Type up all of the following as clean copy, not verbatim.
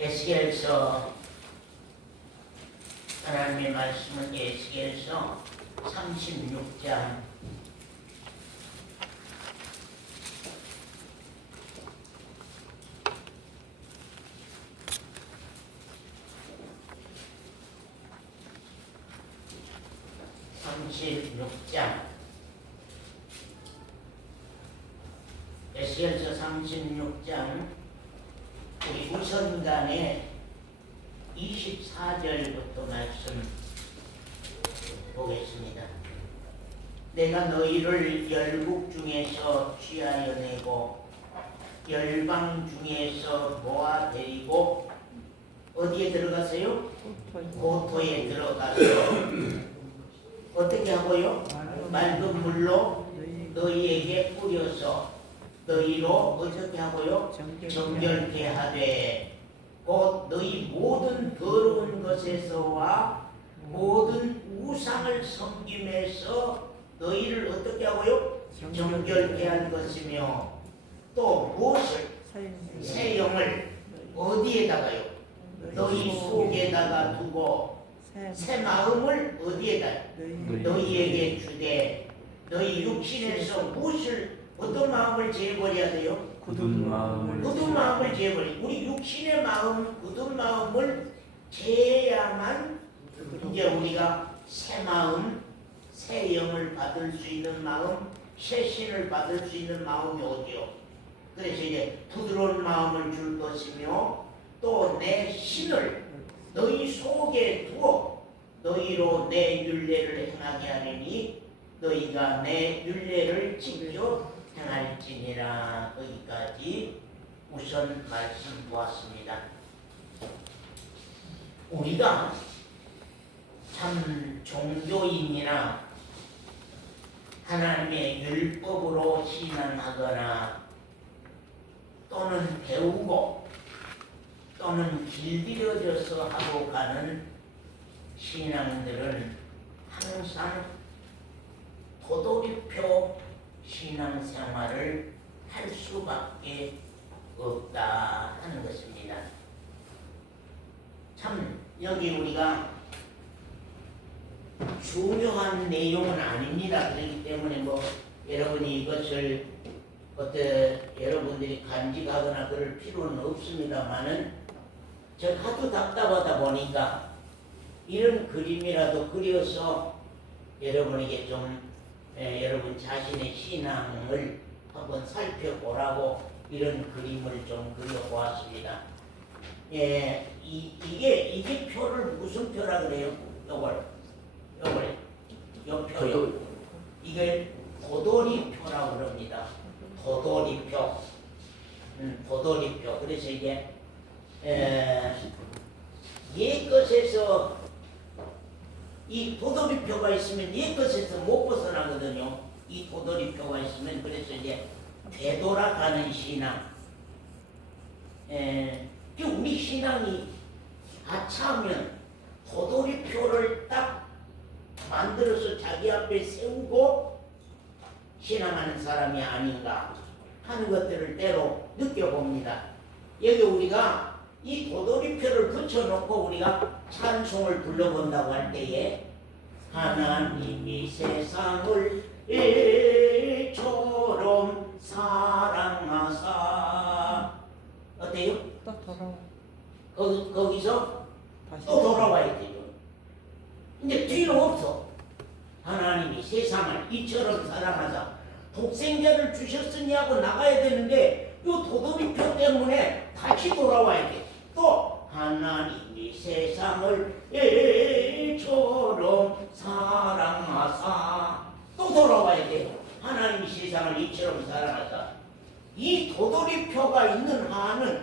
에스겔서 하나님의 말씀은 에스겔서 36장 36장 에스겔서 36장 우리 우선간에 24절부터 말씀 보겠습니다. 내가 너희를 열국 중에서 취하여 내고 열방 중에서 모아 데리고 어디에 들어가세요? 고토에 들어가서 어떻게 하고요? 맑은 물로 너희에게 뿌려서 너희로 어떻게 하고요? 정결케 하되 곧 너희 모든 더러운 것에서와 모든 우상을 섬김에서 너희를 어떻게 하고요? 정결케 할 것이며 또 무엇을? 새 영을 어디에다가요? 너희 속에다가 두고 새 마음을 어디에다? 너희에게 주되 너희 육신에서 무엇을 어떤 마음을 제버려야 돼요? 굳은 마음을 제버려. 우리 육신의 마음, 굳은 마음을 제야만 이제 우리가 새 마음, 새 영을 받을 수 있는 마음, 새 신을 받을 수 있는 마음이 오죠. 그래서 이제 부드러운 마음을 줄 것이며 또 내 신을 너희 속에 두어 너희로 내 율례를 행하게 하리니 너희가 내 율례를 지켜 행할지니라. 거기까지 우선 말씀 보았습니다. 우리가 참 종교인이나 하나님의 율법으로 신앙하거나 또는 배우고 또는 길들여져서 하고 가는 신앙들은 항상 도돌이표 신앙생활을 할 수밖에 없다 하는 것입니다. 참 여기 우리가 중요한 내용은 아닙니다. 그렇기 때문에 여러분이 이것을 여러분들이 간직하거나 그럴 필요는 없습니다만은 저 하도 답답하다 보니까 이런 그림이라도 그려서 여러분에게 좀 여러분 자신의 신앙을 한번 살펴보라고 이런 그림을 좀 그려보았습니다. 이게 표를 무슨 표라 그래요? 요 표요. 이걸 도돌이표라고 그럽니다. 도돌이표. 도돌이표. 그래서 이게 옛것에서 이 도돌이표가 있으면 옛것에서 못 벗어나거든요. 이 도돌이표가 있으면 그래서 이제 되돌아가는 신앙. 우리 신앙이 아차하면 도돌이표를 딱 만들어서 자기 앞에 세우고 신앙하는 사람이 아닌가 하는 것들을 때로 느껴봅니다. 여기 우리가 이 도돌이표를 붙여놓고 우리가 찬송을 불러본다고 할 때에 하나님이 세상을 일처럼 사랑하사 어때요? 또 돌아와. 거기서 또 돌아와야 돼요. 근데 뒤로 없어. 하나님이 세상을 이처럼 사랑하사 독생자를 주셨으니 하고 나가야 되는데 이 도돌이표 때문에 다시 돌아와야 돼. 또 하나님이 세상을 이처럼 사랑하사 또 돌아와야 돼. 하나님이 세상을 이처럼 사랑하사. 이 도돌이표가 있는 한은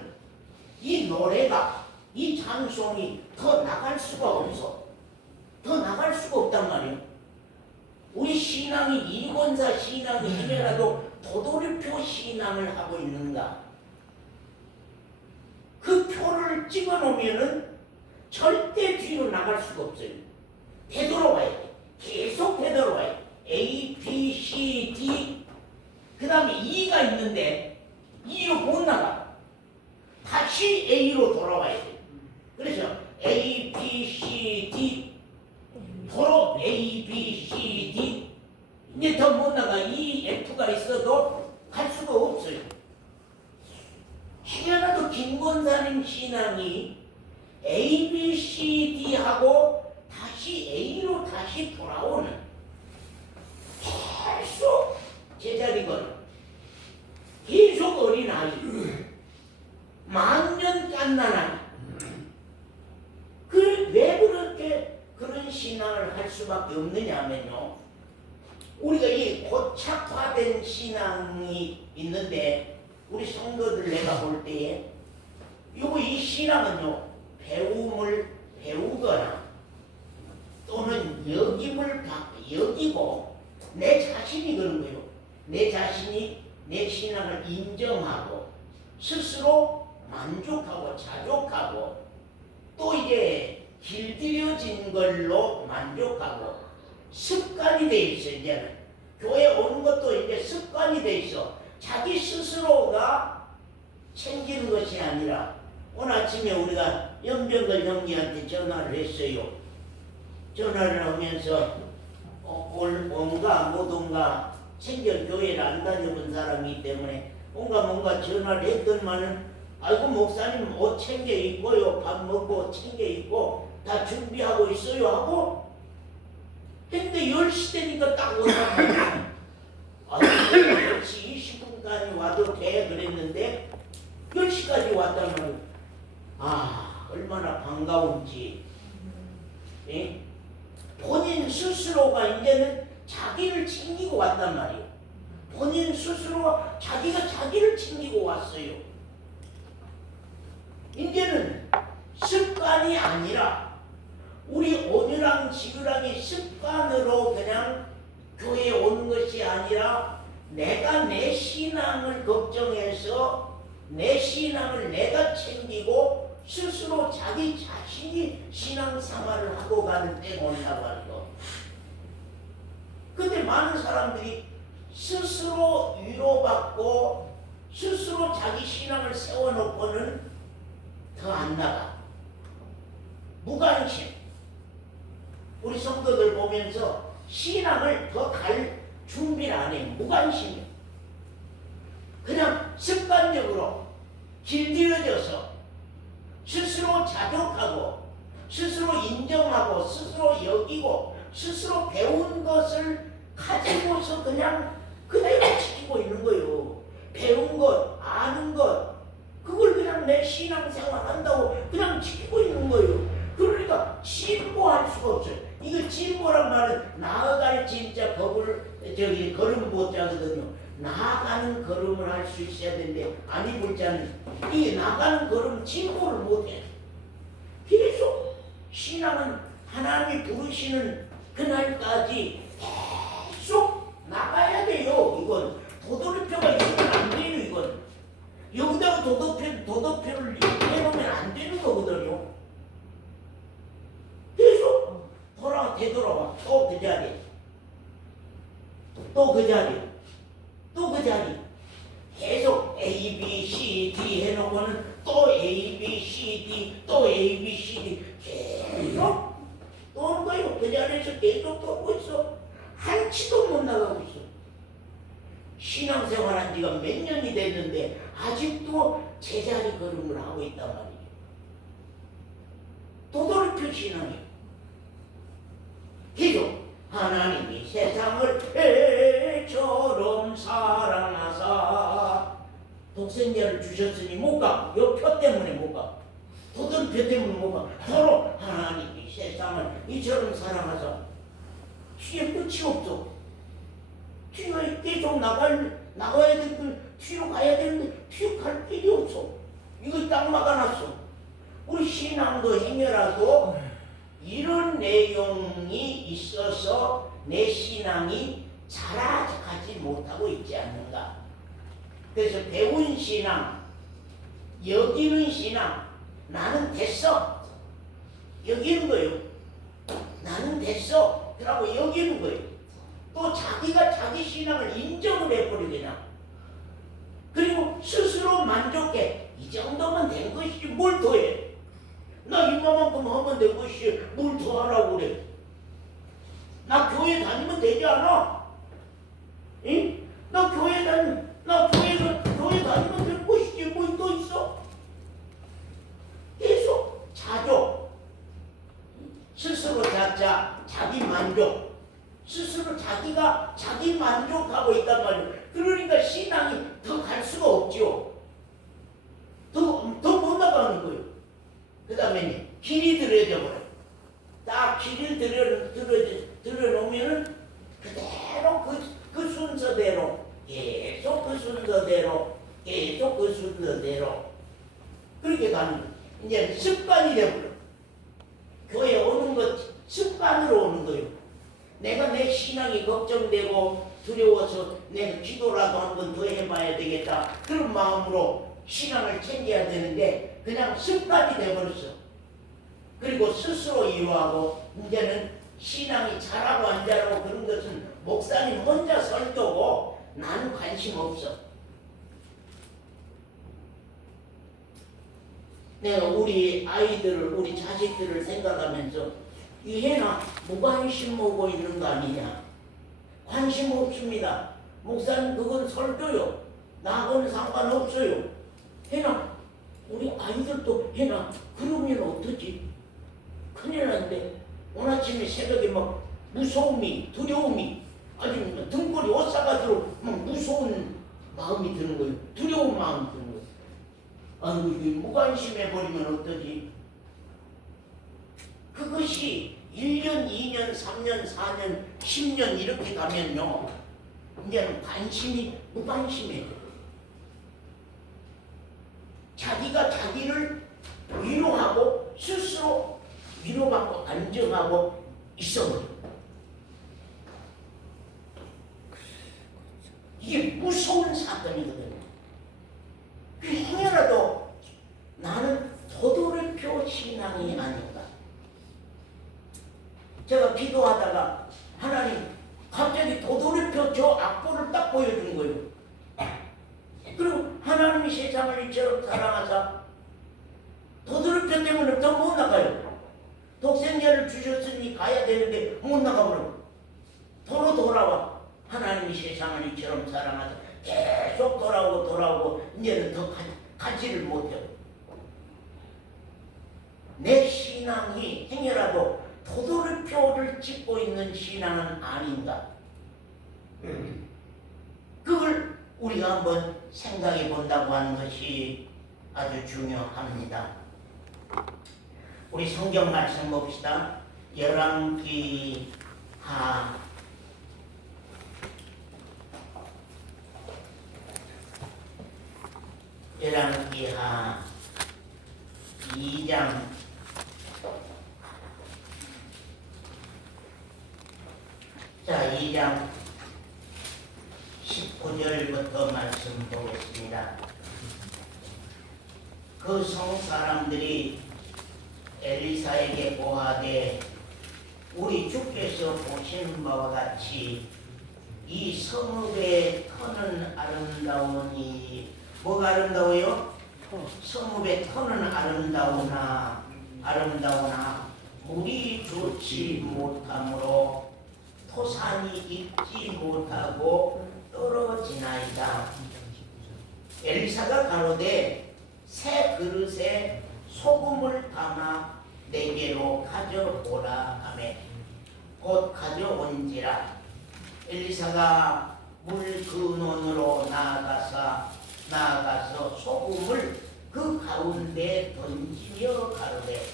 이 노래가 이 찬송이 더 나갈 수가 없어. 더 나갈 수가 없단 말이에요. 우리 신앙이 이권사 신앙이라도 도돌이표 신앙을 하고 있는가? 그 표를 찍어 놓으면은 절대 뒤로 나갈 수가 없어요. 되돌아와야 돼. 계속 되돌아와야 돼. A, B, C, D 그 다음에 E가 있는데 E로 못 나가. 다시 A로 돌아와야 돼. 김권사님 신앙이 A, B, C, D 하고 다시 A로 다시 돌아오는 계속 제자리거든. 계속 어린아이, 만년 갓난아이. 왜 그렇게 그런 신앙을 할 수밖에 없느냐 하면요, 우리가 이 고착화된 신앙이 있는데 우리 성도들 내가 볼 때에 이 신앙은요, 배움을 배우거나 또는 여기고 내 자신이 그런 거예요. 내 자신이 내 신앙을 인정하고 스스로 만족하고 자족하고 또 이제 길들여진 걸로 만족하고 습관이 돼 있어. 이제는 교회 오는 것도 이제 습관이 돼 있어. 자기 스스로가 챙기는 것이 아니라 오늘 아침에 우리가 염병걸 형님한테 전화를 했어요. 전화를 하면서 뭔가 뭐든가 챙겨 교회를 안 다녀본 사람이기 때문에 뭔가 전화를 했더니만은 아이고 목사님 옷 챙겨 입고요, 밥 먹고 챙겨 입고 다 준비하고 있어요 하고 했는데 10시 되니까 딱 오단 말이야. 아이고 10시 20분까지 와도 돼 그랬는데 10시까지 왔단 말이야. 아, 얼마나 반가운지. 예? 본인 스스로가 이제는 자기를 챙기고 왔단 말이에요. 본인 스스로가 자기가 자기를 챙기고 왔어요. 이제는 습관이 아니라 우리 오늘랑지그랑이 습관으로 그냥 교회에 오는 것이 아니라 내가 내 신앙을 걱정해서 내 신앙을 내가 챙기고 스스로 자기 자신이 신앙생활을 하고 가는 때가 온다고 하죠. 근데 많은 사람들이 스스로 위로받고 스스로 자기 신앙을 세워놓고는 더 안 나가. 무관심. 우리 성도들 보면서 신앙을 더 갈 준비를 안 해. 무관심이야. 그냥 습관적으로 길들여져서 스스로 자족하고 스스로 인정하고 스스로 여기고 스스로 배운 것을 가지고서 그냥 그대로 지키고 있는 거예요. 배운 것, 아는 것, 그걸 그냥 내 신앙생활 한다고 그냥 지키고 있는 거예요. 그러니까 진보할 수가 없어요. 이거 진보란 말은 나아갈 진짜 걸음 보자거든요. 나아가는 걸음을 할 수 있어야 되는데 아니 볼자는 이 나가는 걸음 진보를 못해. 계속 신앙은 하나님이 부르시는 그날까지 계속 나가야 돼요. 이건 도덕표가 있으면 안 돼요. 이건 여기다가 도덕표를 해놓으면 안 되는 거거든요. 계속 되돌아와 또 그 자리, 또 그 자리, 또 그 자리. 계속 A, B, C, D 해놓고는 또 A, B, C, D, 또 A, B, C, D 계속 또는 거예요. 그 자리에서 계속 돌고 있어. 한치도 못 나가고 있어. 신앙생활한 지가 몇 년이 됐는데 아직도 제자리 걸음을 하고 있단 말이에요. 도돌이표 신앙이에요. 계속 하나님이 세상을 애처럼 사랑하사 독생자를 주셨으니 못 가. 요 표 때문에 못 가. 도돌이표 때문에 못 가. 서로 하나님이 세상을 이처럼 사랑하사 뒤에 끝이 없어. 뒤가 계속 나가야 되는데 뒤로 가야 되는데 뒤로 갈 길이 없어. 이거 딱 막아놨어. 우리 신앙도 행여라도 이런 내용이 있어서 내 신앙이 자라가지 못하고 있지 않는가. 그래서 배운 신앙, 여기는 신앙, 나는 됐어. 여기는 거예요. 나는 됐어. 그러고 여기는 거예요. 또 자기가 자기 신앙을 인정을 해버리고 그냥. 그리고 스스로 만족해. 이 정도면 된 것이지 뭘 더해. 나 이만큼 하면 된 것이지 뭘 더 하라고 그래. 나 교회 다니면 되지 않아? 응? 나 교회 다니면 될 것이지 뭘 또 있어? 대로 그렇게 가는 거예요. 이제 습관이 되버려. 교회 오는 것 습관으로 오는 거예요. 내가 내 신앙이 걱정되고 두려워서 내가 기도라도 한번 더 해봐야 되겠다. 그런 마음으로 신앙을 챙겨야 되는데 그냥 습관이 돼버렸어. 그리고 스스로 이루하고 이제는 신앙이 잘하고 안 잘하고 그런 것은 목사님 혼자 설교고 나는 관심 없어. 내가 우리 아이들을 우리 자식들을 생각하면서 이 해나 무관심 보고 있는 거 아니냐. 관심 없습니다. 목사님 그건 설교요. 나하고는 상관없어요. 해나 우리 아이들도 해나 그러면 어떠지? 큰일 난데 오늘 아침에 새벽에 막 무서움이 두려움이 아주 등골이 오싹하도록 막 무서운 마음이 드는 거예요. 두려운 마음이 드는 거예요. 아이고 무관심해 버리면 어떠지? 그것이 1년, 2년, 3년, 4년, 10년 이렇게 가면요 이제는 관심이 무관심해요. 자기가 자기를 위로하고 스스로 위로받고 안정하고 있어버려요. 이게 무서운 사건이거든요. 행여라도 나는 도돌이표 신앙이 아닌가. 제가 기도하다가 하나님 갑자기 도돌이표 저 악보를 딱 보여준 거예요. 그리고 하나님이 세상을 이처럼 사랑하사 도돌이표 때문에 더 못 나가요. 독생자를 주셨으니 가야 되는데 못 나가버려. 도로 돌아와. 하나님이 세상을 이처럼 사랑하사 계속 돌아오고 이제는 더 가지를 못해요. 내 신앙이 행여라도 도돌이표를 찍고 있는 신앙은 아닌가. 그걸 우리가 한번 생각해 본다고 하는 것이 아주 중요합니다. 우리 성경 말씀 봅시다. 열왕기하 2장 2장 19절부터 말씀 보겠습니다. 그 성 사람들이 엘리사에게 고하되 우리 주께서 보시는 바와 같이 이 성읍의 터는 아름다우니 뭐가 아름다워요? 성읍의 터는 아름다우나 물이 좋지 못하므로 토산이 익지 못하고 떨어지나이다. 엘리사가 가로되 새 그릇에 소금을 담아 내게로 가져오라 하매 곧 가져온지라. 엘리사가 물 근원으로 나아가서 소금을 그 가운데 던지며 가로되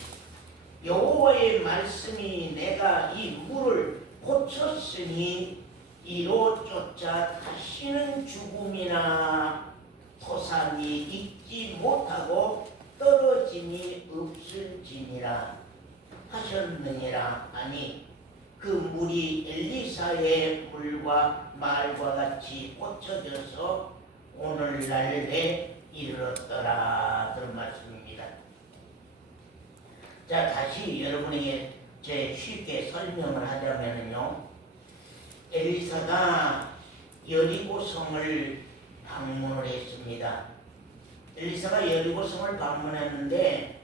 여호와의 말씀이 내가 이 물을 고쳤으니 이로 쫓아 다시는 죽음이나 토산이 익지 못하고 떨어짐이 없을지니라 하셨느니라. 아니 그 물이 엘리사의 물과 말과 같이 고쳐져서 오늘날에 이르렀더라. 그런 말씀입니다. 자, 다시 여러분에게 제 쉽게 설명을 하자면요, 엘리사가 여리고성을 방문을 했습니다. 엘리사가 여리고성을 방문했는데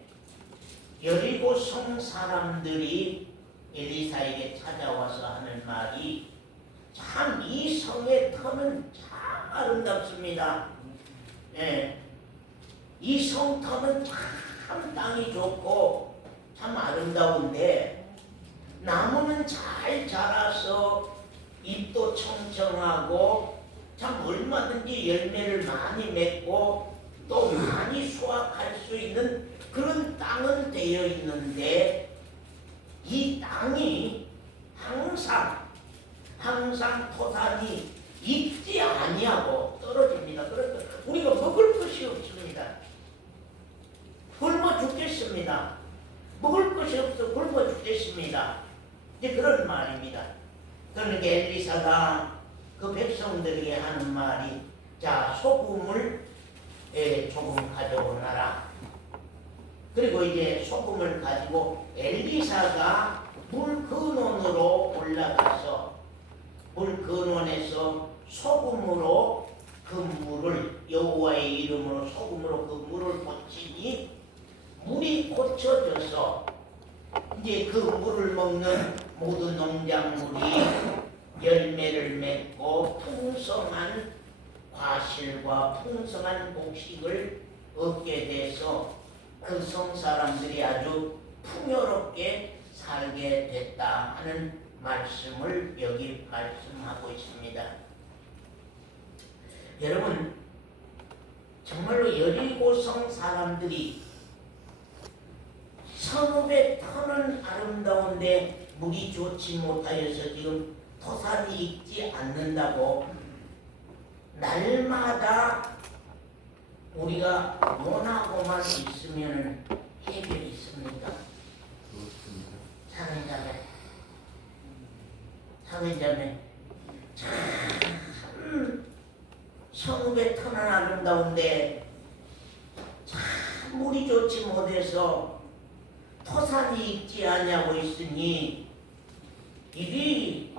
여리고성 사람들이 엘리사에게 찾아와서 하는 말이 참 이 성의 터는 참 아름답습니다. 예, 이 성터는 참 땅이 좋고 참 아름다운데 나무는 잘 자라서 잎도 청청하고 참 얼마든지 열매를 많이 맺고 또 많이 수확할 수 있는 그런 땅은 되어 있는데 이 땅이 항상 토산이 익지 아니하고 떨어집니다. 그래서 우리가 먹을 것이 없습니다. 굶어 죽겠습니다. 먹을 것이 없어 굶어 죽겠습니다. 이제 그런 말입니다. 그러니까 엘리사가 그 백성들에게 하는 말이, 자, 소금을 조금 가져오너라. 그리고 이제 소금을 가지고 엘리사가 물 근원으로 올라가서 물 근원에서 소금으로 그 물을, 여호와의 이름으로 소금으로 그 물을 붓히니 물이 고쳐져서 이제 그 물을 먹는 모든 농작물이 열매를 맺고 풍성한 과실과 풍성한 곡식을 얻게 돼서 그 성 사람들이 아주 풍요롭게 살게 됐다 하는 말씀을 여기 말씀하고 있습니다. 여러분, 정말로 여리고성 사람들이 성읍에 터는 아름다운데 물이 좋지 못하여서 지금 토산이 익지 않는다고 날마다 우리가 원하고만 있으면 해결이 있습니까? 사랑자매, 참 성읍에 터는 아름다운데 참 물이 좋지 못해서 토산이 익지 아니하고 있으니 이게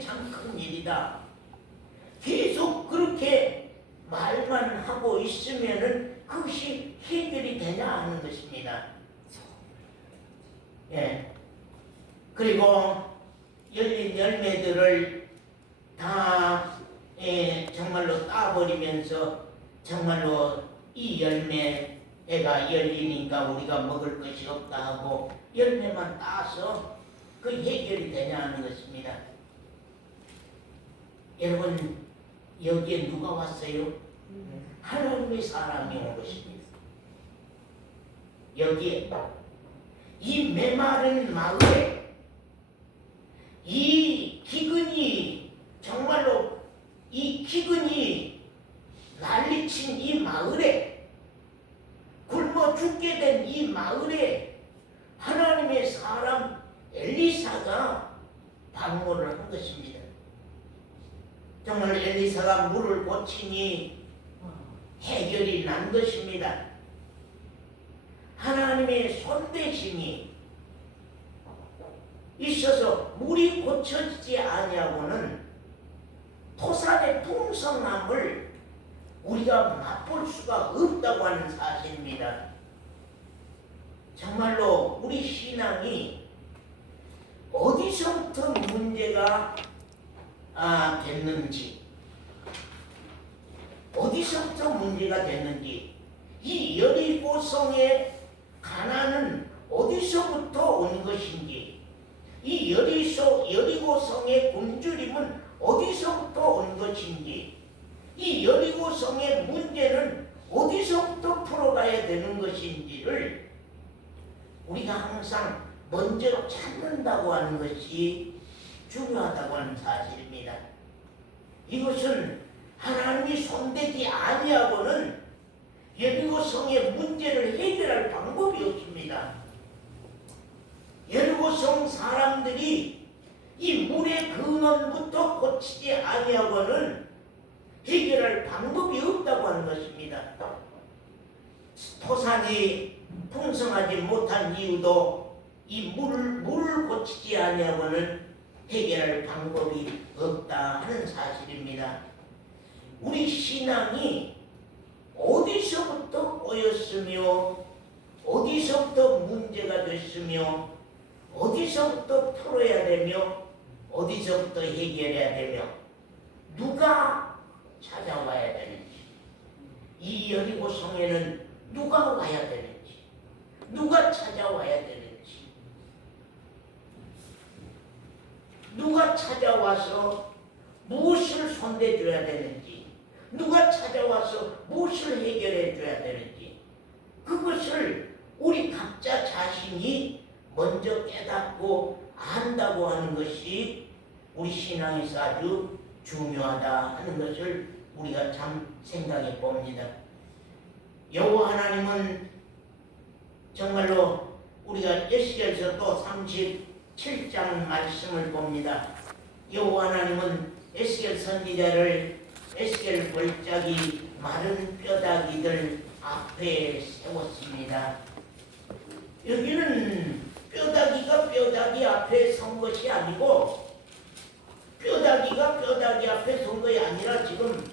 참 큰 일이다. 계속 그렇게 말만 하고 있으면은 그것이 해결이 되냐 하는 것입니다. 예. 그리고 열린 열매들을 다 정말로 따버리면서 정말로 이 열매가 열리니까 우리가 먹을 것이 없다 하고 열매만 따서 그 해결이 되냐 하는 것입니다. 여러분, 여기에 누가 왔어요? 하나님의 사람이 온 것입니다. 여기에 이 메마른 마을에 이 기근이, 정말로 이 기근이 난리친 이 마을에, 굶어 죽게 된 이 마을에 하나님의 사람 엘리사가 방문을 한 것입니다. 정말 엘리사가 물을 고치니 해결이 난 것입니다. 하나님의 손대심이 있어서 물이 고쳐지지 아니하고는 토산의 풍성함을 우리가 맛볼 수가 없다고 하는 사실입니다. 정말로 우리 신앙이 어디서부터 문제가 됐는지, 어디서부터 문제가 됐는지, 이 여리고성의 가난은 어디서부터 온 것인지, 이 여리고성의 굶주림은 어디서부터 온 것인지, 이 여리고성의 문제는 어디서부터 풀어가야 되는 것인지를 우리가 항상 먼저 찾는다고 하는 것이 중요하다고 하는 사실입니다. 이것은 하나님이 손대지 아니하고는 여리고성의 문제를 해결할 방법이 없습니다. 여리고성 사람들이 이 물의 근원부터 고치지 아니하고는 해결할 방법이 없다고 하는 것입니다. 토산이 풍성하지 못한 이유도 이 물을 고치지 아니하고는 해결할 방법이 없다 하는 사실입니다. 우리 신앙이 어디서부터 꼬였으며 어디서부터 문제가 됐으며 어디서부터 풀어야 되며 어디서부터 해결해야 되며 누가 찾아와야 되는지, 이 여리고성에는 누가 와야 되는지, 누가 찾아와야 되는지, 누가 찾아와서 무엇을 손대줘야 되는지, 누가 찾아와서 무엇을 해결해 줘야 되는지, 그것을 우리 각자 자신이 먼저 깨닫고 안다고 하는 것이 우리 신앙에서 아주 중요하다 하는 것을 우리가 참 생각해 봅니다. 여호와 하나님은 정말로 우리가 에스겔서 또 37장 말씀을 봅니다. 여호와 하나님은 에스겔 선지자를 에스겔 골짜기 마른 뼈다귀들 앞에 세웠습니다. 여기는 뼈다귀가 뼈다귀 앞에 선 것이 아니고 뼈다귀가 뼈다귀 앞에 선 것이 아니라 지금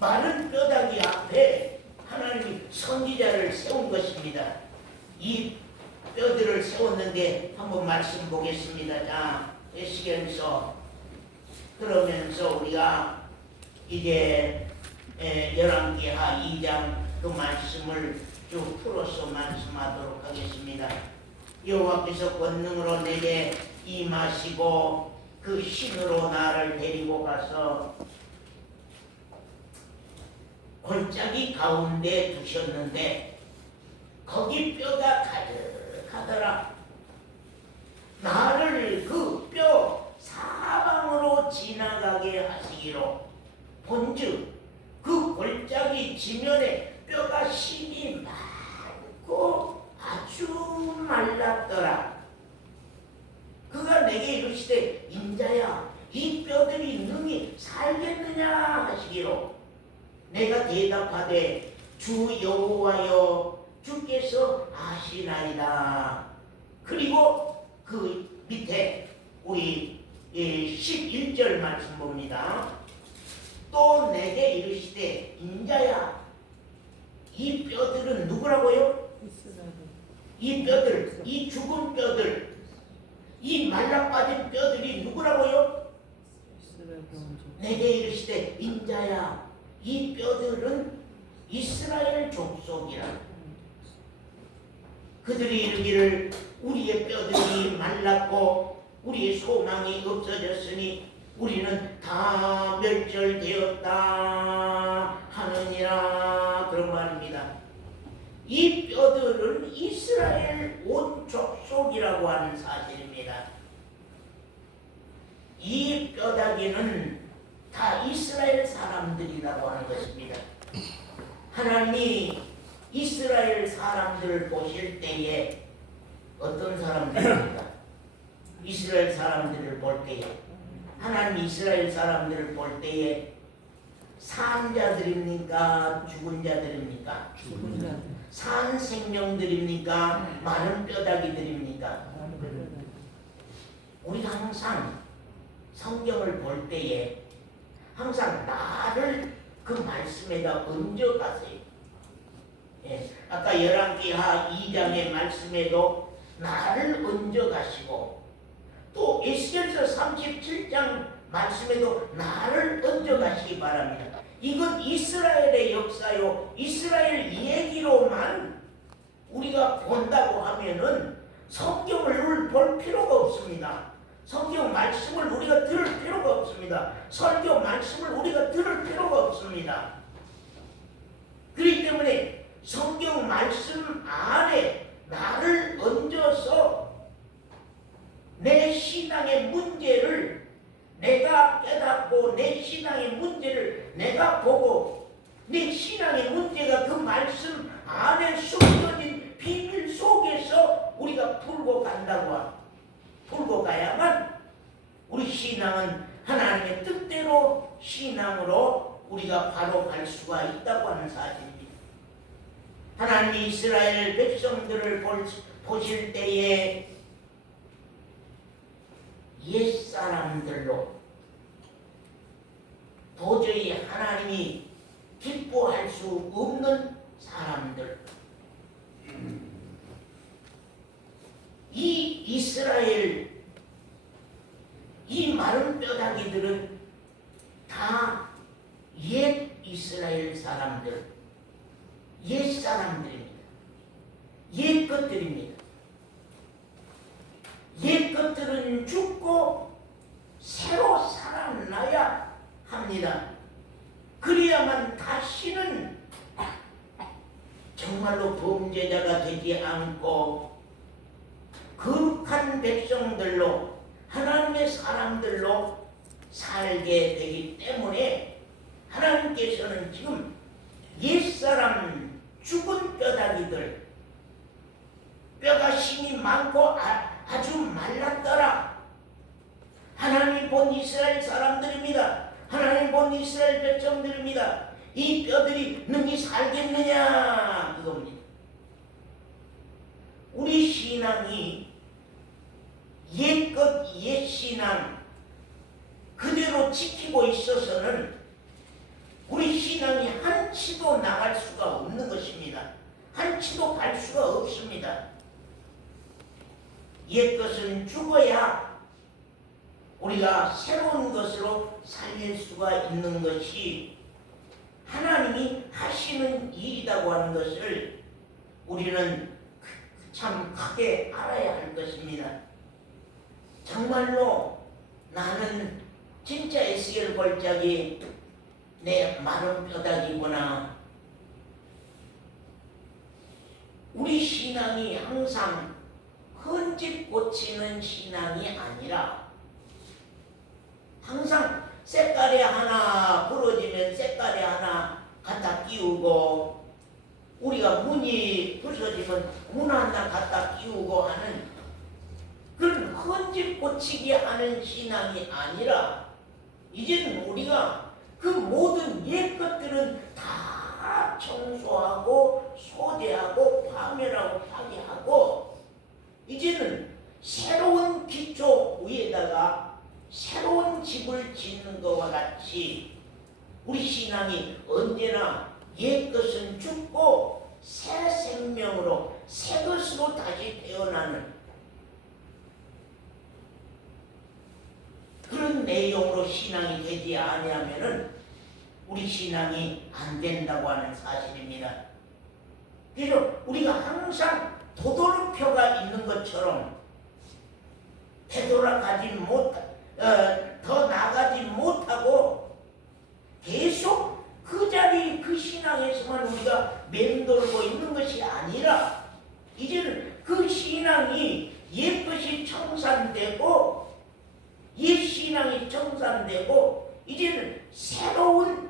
마른 뼈다귀 앞에 하나님이 선지자를 세운 것입니다. 이 뼈들을 세웠는데 한번 말씀 보겠습니다. 자, 에스겔서 그러면서 우리가 이제 열왕기하 2장 그 말씀을 쭉 풀어서 말씀하도록 하겠습니다. 여호와께서 권능으로 내게 임하시고 그 신으로 나를 데리고 가서 골짜기 가운데 두셨는데 거기 뼈가 가득하더라. 나를 그 뼈 사방으로 지나가게 하시기로 본즉 그 골짜기 지면에 뼈가 신이 많고 아주 말랐더라. 그가 내게 이르시되 인자야 이 뼈들이 능히 살겠느냐 하시기로 내가 대답하되 주 여호와여 주께서 아시나이다. 그리고 그 밑에 우리 11절 말씀 봅니다. 또 내게 이르시되 인자야 이 뼈들은 누구라고요? 이 뼈들, 이 죽은 뼈들, 이 말라빠진 뼈들이 누구라고요? 내게 이르시되 인자야 이 뼈들은 이스라엘 족속이라. 그들이 이르기를 우리의 뼈들이 말랐고 우리의 소망이 없어졌으니 우리는 다 멸절되었다 하느니라. 그런 말입니다. 이 뼈들은 이스라엘 온 족속이라고 하는 사실입니다. 이 뼈다귀는 다 이스라엘 사람들이라고 하는 것입니다. 하나님이 이스라엘 사람들을 보실 때에 어떤 사람들입니까? 이스라엘 사람들을 볼 때에 하나님 이스라엘 사람들을 볼 때에 산 자들입니까? 죽은 자들입니까? 죽은 자. 산 생명들입니까? 마른 뼈다귀들입니까? 우리가 항상 성경을 볼 때에 항상 나를 그 말씀에다 얹어가세요. 아까 열왕기하 2장의 말씀에도 나를 얹어가시고 또 에스겔서 37장 말씀에도 나를 얹어가시기 바랍니다. 이건 이스라엘의 역사요 이스라엘 얘기로만 우리가 본다고 하면은 성경을 볼 필요가 없습니다. 성경 말씀을 우리가 들을 필요가 없습니다. 설교 말씀을 우리가 들을 필요가 없습니다. 그렇기 때문에 성경 말씀 안에 나를 얹어서 내 신앙의 문제를 내가 깨닫고 내 신앙의 문제를 내가 보고 내 신앙의 문제가 그 말씀 안에 숨겨진 비밀 속에서 우리가 풀고 가야만 우리 신앙은 하나님의 뜻대로 신앙으로 우리가 바로 갈 수가 있다고 하는 사실입니다. 하나님이 이스라엘 백성들을 보실 때에 옛사람들로 도저히 하나님이 기뻐할 수 없는 사람들, 이 이스라엘 이 마른 뼈다귀들은 다 옛 이스라엘 사람들, 옛 사람들입니다. 옛 것들입니다. 옛 것들은 죽고 새로 살아나야 합니다. 그래야만 다시는 정말로 범죄자가 되지 않고 거룩한 백성들로 하나님의 사람들로 살게 되기 때문에 하나님께서는 지금 옛사람 죽은 뼈다귀들 뼈가 힘이 많고 아주 말랐더라. 하나님 본 이스라엘 사람들입니다. 하나님 본 이스라엘 백성들입니다. 이 뼈들이 능히 살겠느냐 그겁니다. 우리 신앙이 옛것 옛신앙 그대로 지키고 있어서는 우리 신앙이 한치도 나갈 수가 없는 것입니다. 한치도 갈 수가 없습니다. 옛것은 죽어야 우리가 새로운 것으로 살릴 수가 있는 것이 하나님이 하시는 일이라고 하는 것을 우리는 참 크게 알아야 할 것입니다. 정말로 나는 진짜 에스겔 골짜기 내 마른 뼈다귀구나. 우리 신앙이 항상 헌집 고치는 신앙이 아니라 항상 쇳가래 하나 부러지면 쇳가래 하나 갖다 끼우고 우리가 문이 부서지면 문 하나 갖다 끼우고 하는 그런 헌집 고치기 하는 신앙이 아니라 이제는 우리가 그 모든 옛 것들은 다 청소하고 소재하고 파멸하고 파괴하고 이제는 새로운 기초 위에다가 새로운 집을 짓는 것과 같이 우리 신앙이 언제나 옛 것은 죽고 새 생명으로 새 것으로 다시 태어나는 그런 내용으로 신앙이 되지 아니하면은 우리 신앙이 안 된다고 하는 사실입니다. 그래서 우리가 항상 도돌표가 있는 것처럼 되돌아가지 더 나가지 못하고 계속 그 자리 그 신앙에서만 우리가 맴돌고 있는 것이 아니라 이제는 그 신앙이 옛것이 청산되고 옛 신앙이 청산되고 이제는 새로운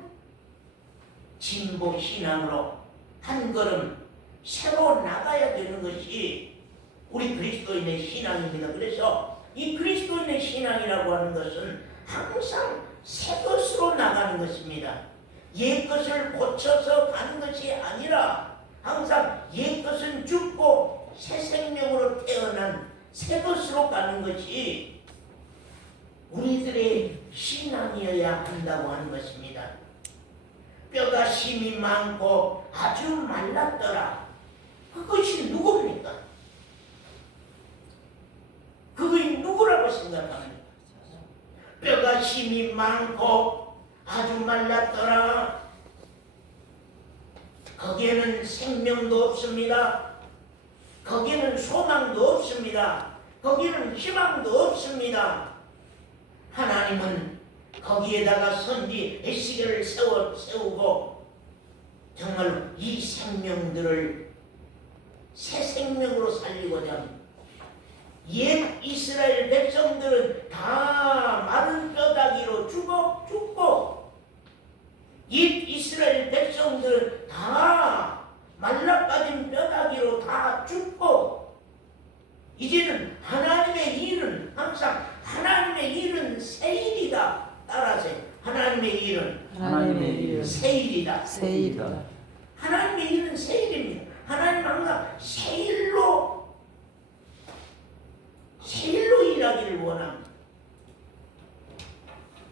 진보 신앙으로 한 걸음 새로 나가야 되는 것이 우리 그리스도인의 신앙입니다. 그래서 이 그리스도인의 신앙이라고 하는 것은 항상 새 것으로 나가는 것입니다. 옛 것을 고쳐서 가는 것이 아니라 항상 옛 것은 죽고 새 생명으로 태어난 새 것으로 가는 것이 우리들의 신앙이어야 한다고 하는 것입니다. 뼈가 힘이 많고 아주 말랐더라. 그것이 누굽니까? 그것이 누구라고 생각합니까? 뼈가 힘이 많고 아주 말랐더라. 거기에는 생명도 없습니다. 거기에는 소망도 없습니다. 거기에는 희망도 없습니다. 하나님은 거기에다가 선지 에스겔을 세우고 정말로 이 생명들을 새 생명으로 살리고자 합니다. 옛 이스라엘 백성들은 다 마른 뼈다귀로 죽고 옛 이스라엘 백성들은 다 말라빠진 뼈다귀로 다 죽고 이제는 하나님의 일은 항상 하나님의 일은 새 일이다. 따라서 하나님의 일은 새 일이다. 하나님의 일은 새 일입니다. 하나님은 항상 새 일로 일하기를 원합니다.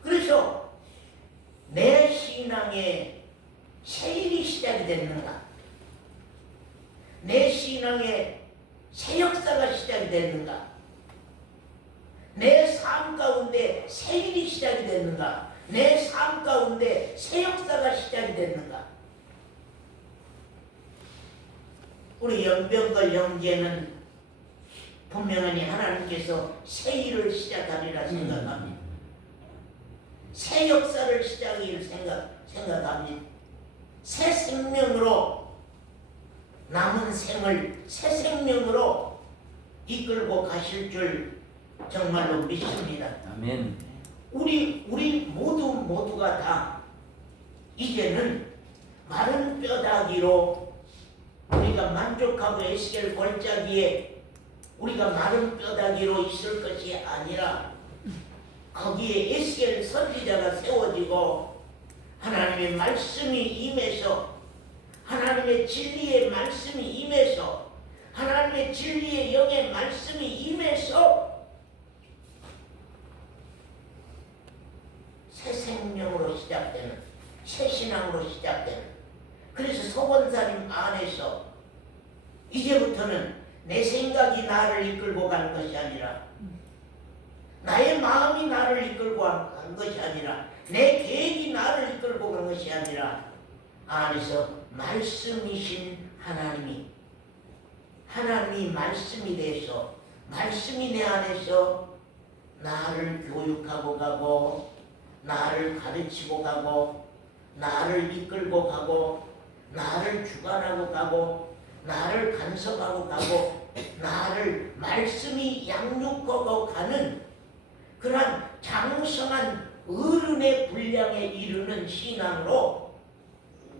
그래서 내 신앙에 새 일이 시작이 됐는가? 내 신앙에 새 역사가 시작이 됐는가? 내 삶 가운데 새 일이 시작이 됐는가? 내 삶 가운데 새 역사가 시작이 됐는가? 우리 연병걸 형제는 분명히 하나님께서 새 일을 시작하리라 생각합니다. 새 역사를 시작하기를 생각합니다. 새 생명으로 남은 생을 새 생명으로 이끌고 가실 줄 정말로 믿습니다. 아멘. 우리 모두가 다 이제는 마른 뼈다귀로 우리가 우리가 만족하고 에스겔 골짜기에 우리가 마른 뼈다귀로 있을 것이 아니라 거기에 에스겔 선지자가 세워지고 하나님의 말씀이 임해서 하나님의 진리의 말씀이 임해서 하나님의 진리의 영의 말씀이 임해서 새 생명으로 시작되는 새 신앙으로 시작되는 그래서 서원사님 안에서 이제부터는 내 생각이 나를 이끌고 가는 것이 아니라 나의 마음이 나를 이끌고 간 것이 아니라 내 계획이 나를 이끌고 간 것이 아니라 안에서 말씀이신 하나님이 말씀이 돼서 말씀이 내 안에서 나를 교육하고 가고 나를 가르치고 가고 나를 이끌고 가고 나를 주관하고 가고 나를 간섭하고 가고 나를 말씀이 양육하고 가는 그러한 장성한 어른의 분량에 이르는 신앙으로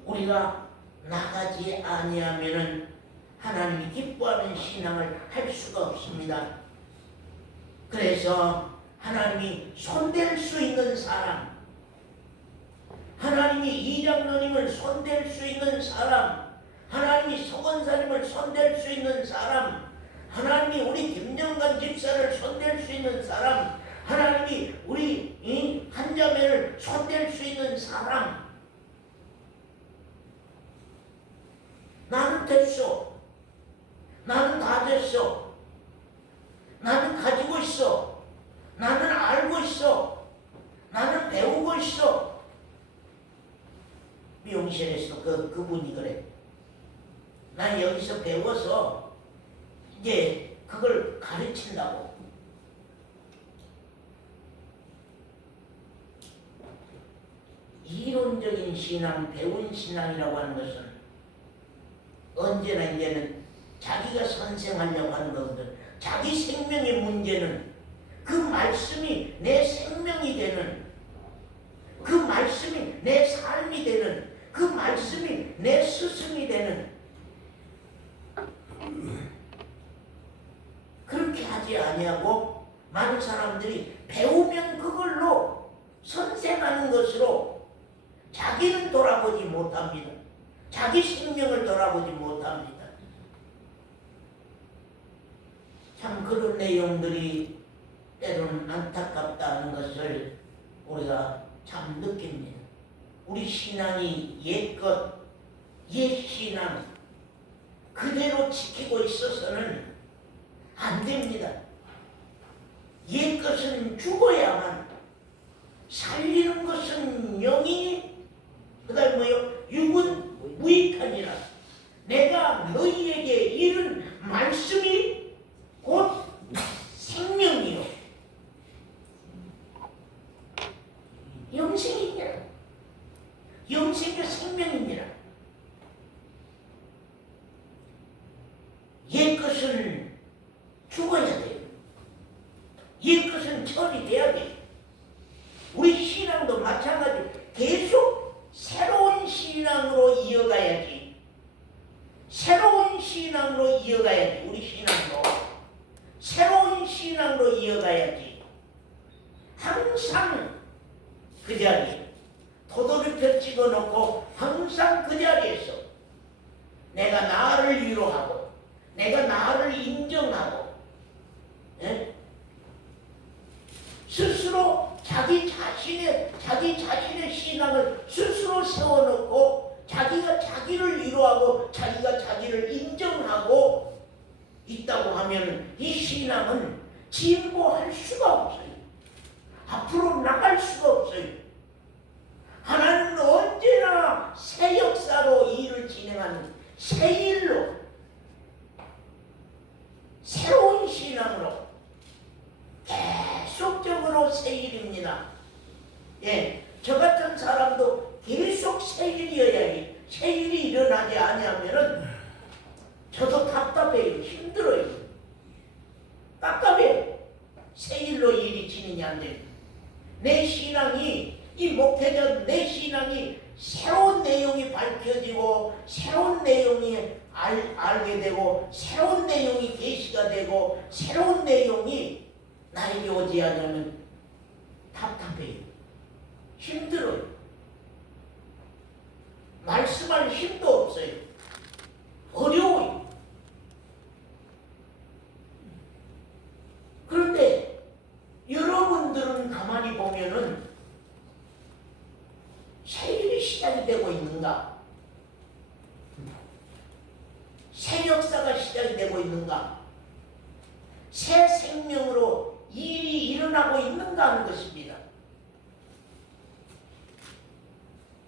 우리가 나가지 아니하면은 하나님이 기뻐하는 신앙을 할 수가 없습니다. 그래서 하나님이 손댈 수 있는 사람, 하나님이 이장로님을 손댈 수 있는 사람, 하나님이 서건사님을 손댈 수 있는 사람, 하나님이 우리 김정관 집사를 손댈 수 있는 사람, 하나님이 우리 이 한자매를 손댈 수 있는 사람, 나는 됐어. 나는 다 됐어. 나는 가지고 있어. 나는 알고 있어. 나는 배우고 있어. 미용실에서 그분이 그래. 난 여기서 배워서 이제 그걸 가르친다고. 이론적인 신앙, 배운 신앙이라고 하는 것은 언제나 이제는 자기가 선생하려고 하는 거거든. 자기 생명의 문제는 그 말씀이 내 생명이 되는, 그 말씀이 내 삶이 되는, 그 말씀이 내 스승이 되는, 그렇게 하지 아니하고 많은 사람들이 배우면 그걸로 선생하는 것으로 자기는 돌아보지 못합니다. 자기 생명을 돌아보지 못합니다. 참 그런 내용들이 때로는 안타깝다는 것을 우리가 참 느낍니다. 우리 신앙이 옛것, 옛 신앙 그대로 지키고 있어서는 안 됩니다. 옛 것은 죽어야만, 살리는 것은 영이, 그 다음에 뭐요? 육은 무익하니라. 내가 너희에게 이른 말씀이 곧 생명이요 영생이니라. 영생과 생명이니라. 옛 것은 죽어야 돼요. 옛 것은 처리돼야 돼요. 우리 신앙도 마찬가지로 계속 새로운 신앙으로 이어가야지. 새로운 신앙으로 이어가야지. 우리 신앙도 새로운 신앙으로 이어가야지. 항상 그 자리에 도돌이표 찍어놓고 항상 그 자리에서 내가 나를 위로하고 내가 나를 인정하고, 예? 스스로 자기 자신의 신앙을 스스로 세워놓고 자기가 자기를 위로하고 자기가 자기를 인정하고 있다고 하면 이 신앙은 진보할 수가 없어요. 앞으로 나갈 수가 없어요. 하나님은 언제나 새 역사로 일을 진행하는 새 일로, 새로운 신앙으로 계속적으로 새 일입니다. 예, 저 같은 사람도 계속 새 일이어야지. 새 일이 일어나지 아니하면은 저도 답답해요. 힘들어요. 깝깝해요. 새 일로 일이 진행이 안 돼요. 내 신앙이, 이 목회자 내 신앙이 새로운 내용이 밝혀지고 새로운 내용이 알게 되고 새로운 내용이 계시가 되고 새로운 내용이 나에게 오지 않으면 답답해요. 힘들어요. 말씀할 힘도 없어요. 어려워요. 그런데 여러분들은 가만히 보면은 새 일이 시작이 되고 있는가? 새 역사가 시작이 되고 있는가? 새 생명으로 일이 일어나고 있는가 하는 것입니다.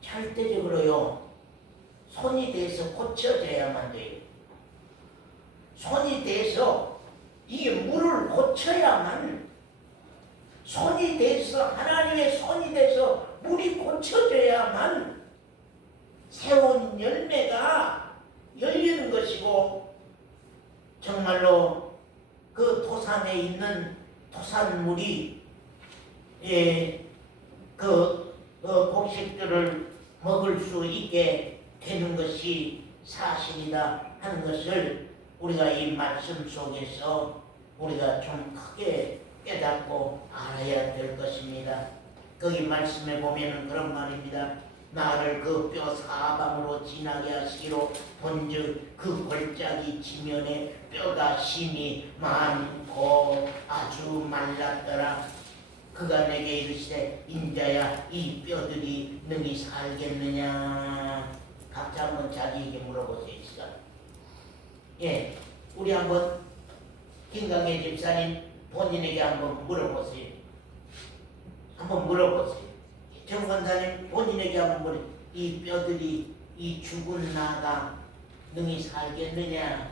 절대적으로요, 손이 돼서 고쳐져야만 돼요. 손이 돼서 이게 물을 고쳐야만, 손이 돼서 하나님의 손이 돼서 물이 고쳐져야만 새로운 열매가 열리는 것이고, 정말로 그 토산에 있는 토산물이 곡식들을 먹을 수 있게 되는 것이 사실이다 하는 것을 우리가 이 말씀 속에서 우리가 좀 크게 깨닫고 알아야 될 것입니다. 거기 말씀에 보면은 그런 말입니다. 나를 그 뼈 사방으로 지나게 하시기로 본즉 그 골짜기 지면에 뼈가 심히 많고 아주 말랐더라. 그가 내게 이르시되 인자야 이 뼈들이 능히 살겠느냐. 각자 한번 자기에게 물어보세요. 우리 한번 김강혜 집사님 본인에게 한번 물어보세요. 한번 물어보세요. 정 권사님 본인에게 한번 물어보세요. 이 뼈들이 이 죽은 나가 능히 살겠느냐.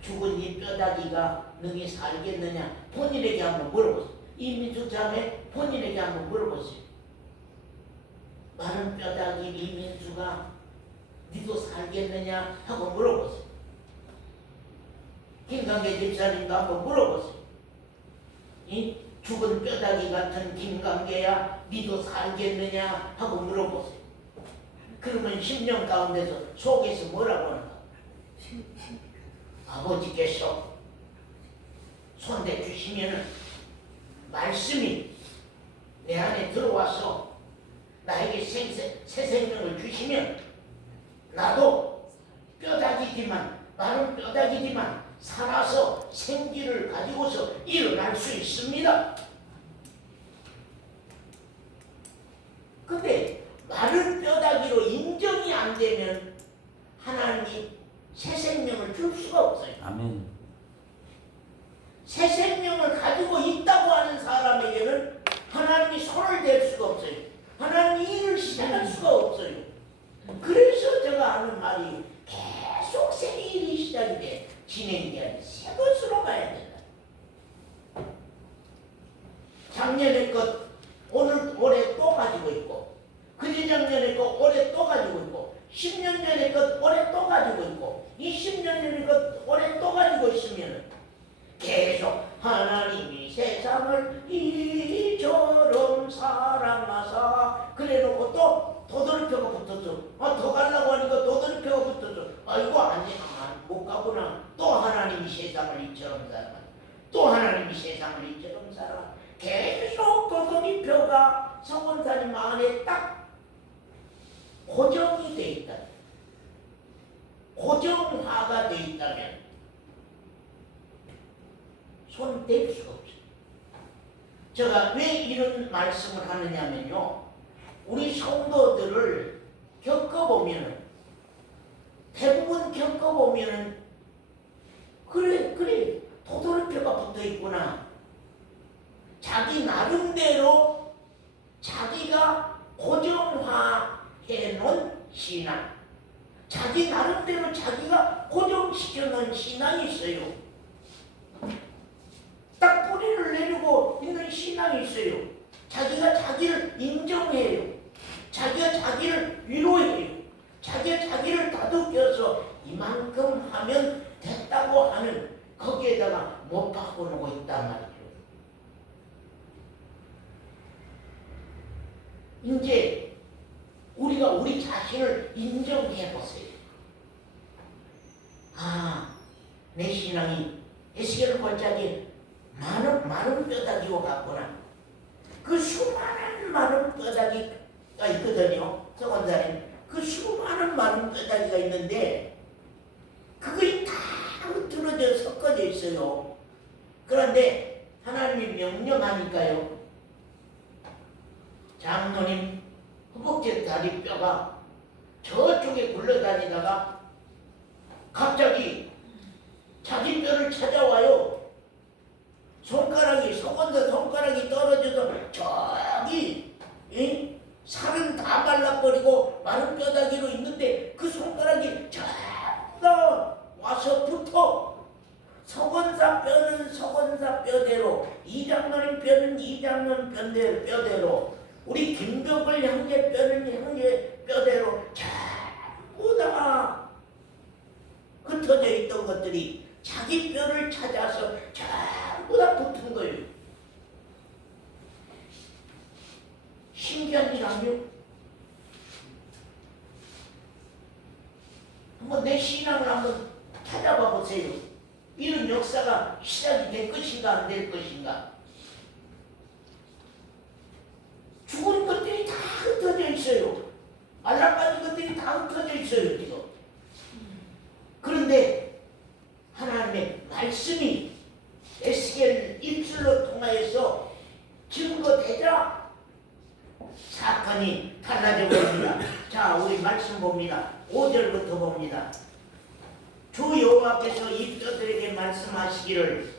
죽은 이 뼈다귀가 능히 살겠느냐. 본인에게 한번 물어보세요. 이민수 자매 본인에게 한번 물어보세요. 마른 뼈다귀 이민수가 니도 살겠느냐 하고 물어보세요. 김강계 집사님도 한번 물어보세요. 이 죽은 뼈다귀 같은 김강계야 니도 살겠느냐 하고 물어보세요. 그러면 10년 가운데서 속에서 뭐라고 하는가? 아버지께서 손대 주시면은 말씀이 내 안에 들어와서 나에게 새 생명을 주시면 나도 뼈다귀지만 마른 뼈다귀지만 살아서 생기를 가지고서 일어날 수 있습니다. 근데 마른 뼈다귀로 인정이 안 되면 하나님이 새 생명을 줄 수가 없어요. 아멘. 새 생명을 가지고 있다고 하는 사람에게는 하나님이 손을 댈 수가 없어요. 하나님이 일을 시작할 수가 없어요. 그래서 제가 하는 말이 계속 새 일이 시작이 돼. 진행이 아니라 새 것으로 가야 된다. 작년에 것 올해 또 가지고 있고, 그제작년에 것 올해 또 가지고 있고, 10년 전에 것 올해 또 가지고 있고, 20년 전에 것 올해 또 가지고 있으면 계속 하나님이 세상을 이처럼 사랑하사 그래놓고 또 도돌이표가 붙었어. 더 가려고 하니까 도돌이표가 붙었어. 이거 아니야. 못 가구나. 또 하나님이 세상을 이처럼 살아. 또 하나님이 세상을 이처럼 살아. 계속 도돌이표가 성원사님 안에 딱 고정이 돼 있다. 고정화가 돼 있다면 손 댈 수가 없어요. 제가 왜 이런 말씀을 하느냐면요, 우리 성도들을 겪어보면, 대부분 겪어보면 그래 도돌이표가 붙어있구나. 자기 나름대로 자기가 고정화해 놓은 신앙, 자기 나름대로 자기가 고정시켜 놓은 신앙이 있어요. 딱 뿌리를 내리고 있는 신앙이 있어요. 자기가 자기를 인정해요. 자기가 자기를 위로해요. 자기가 자기를 다독여서 이만큼 하면 됐다고 하는 거기에다가 못 바꿔놓고 있단 말이죠. 이제 우리가 우리가 우리 자신을 인정해 보세요. 아, 내 신앙이 에스겔 골짜기에 많은 뼈다귀와 같구나. 그 수많은 많은 뼈다귀가 있거든요. 서원자는 그 수많은 많은 뼈다귀가 있는데 그거이 다 흐트러져 섞어져 있어요. 그런데 하나님이 명령하니까요. 장로님 허벅지 다리 뼈가 저쪽에 굴러다니다가 갑자기 자기 뼈를 찾아와요. 서건서 손가락이 떨어져서 저기 살은 다 발라버리고 마른 뼈다귀로 있는데 그 손가락이 쫙 와서 붙어. 서건사 뼈는 서건사 뼈대로, 이장로님 뼈는 이장로님 뼈대로, 우리 김병걸 형제 뼈는 형제 뼈대로 전부 다 흩어져 있던 것들이 자기 뼈를 찾아서 전부 다 붙은 거예요. 신기한 일 아니요? 한번 내 신앙을 한번 찾아봐 보세요. 이런 역사가 시작이 될 것인가 안 될 것인가. 죽은 것들이 다 흩어져 있어요. 말라빠진 것들이 다 흩어져 있어요 지금. 그런데 하나님의 말씀이 에스겔 입술로 통하여서 증거되자 사건이 달라져 버립니다. 자, 우리 말씀 봅니다. 5절부터 봅니다. 주 여호와께서 이 뼈들에게 말씀하시기를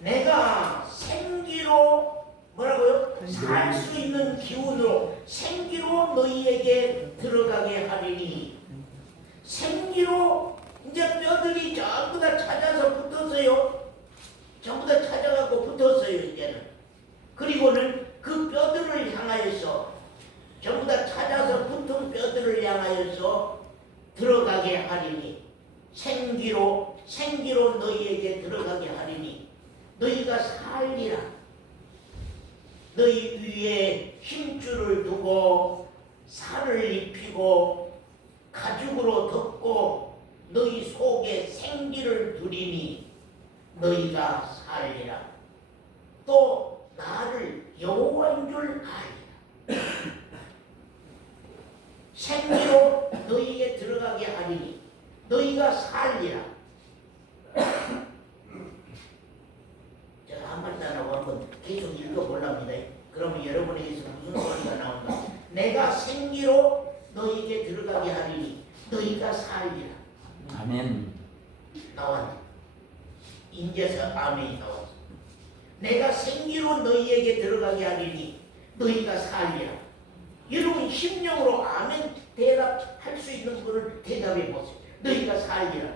내가 생기로 뭐라고요? 살 수 있는 기운으로 생기로 너희에게 들어가게 하리니. 생기로 이제 뼈들이 전부 다 찾아서 붙었어요. 전부 다 찾아가고 붙었어요 이제는. 그리고는 그 뼈들을 향하여서 전부 다 찾아서 붙은 뼈들을 향하여서 들어가게 하리니. 생기로 너희에게 들어가게 하리니 너희가 살리라. 너희 위에 힘줄을 두고 살을 입히고 가죽으로 덮고 너희 속에 생기를 두리니 너희가 살리라. 또 나를 여호와인 줄 알리라. 생기로 너희에게 들어가게 하리니 너희가 살리라. 제가 한 말도 안 하고 한번 계속 읽어보랍니다. 그러면 여러분에게서 무슨 소리가 나온가? 내가 생기로 너희에게 들어가게 하리니 너희가 살리라. 아멘. 나왔네. 인제서 아멘이 나왔어. 내가 생기로 너희에게 들어가게 하리니 너희가 살리라. 여러분 심령으로 아멘 대답할 수 있는 분을 대답해 보세요. 너희가 살리라.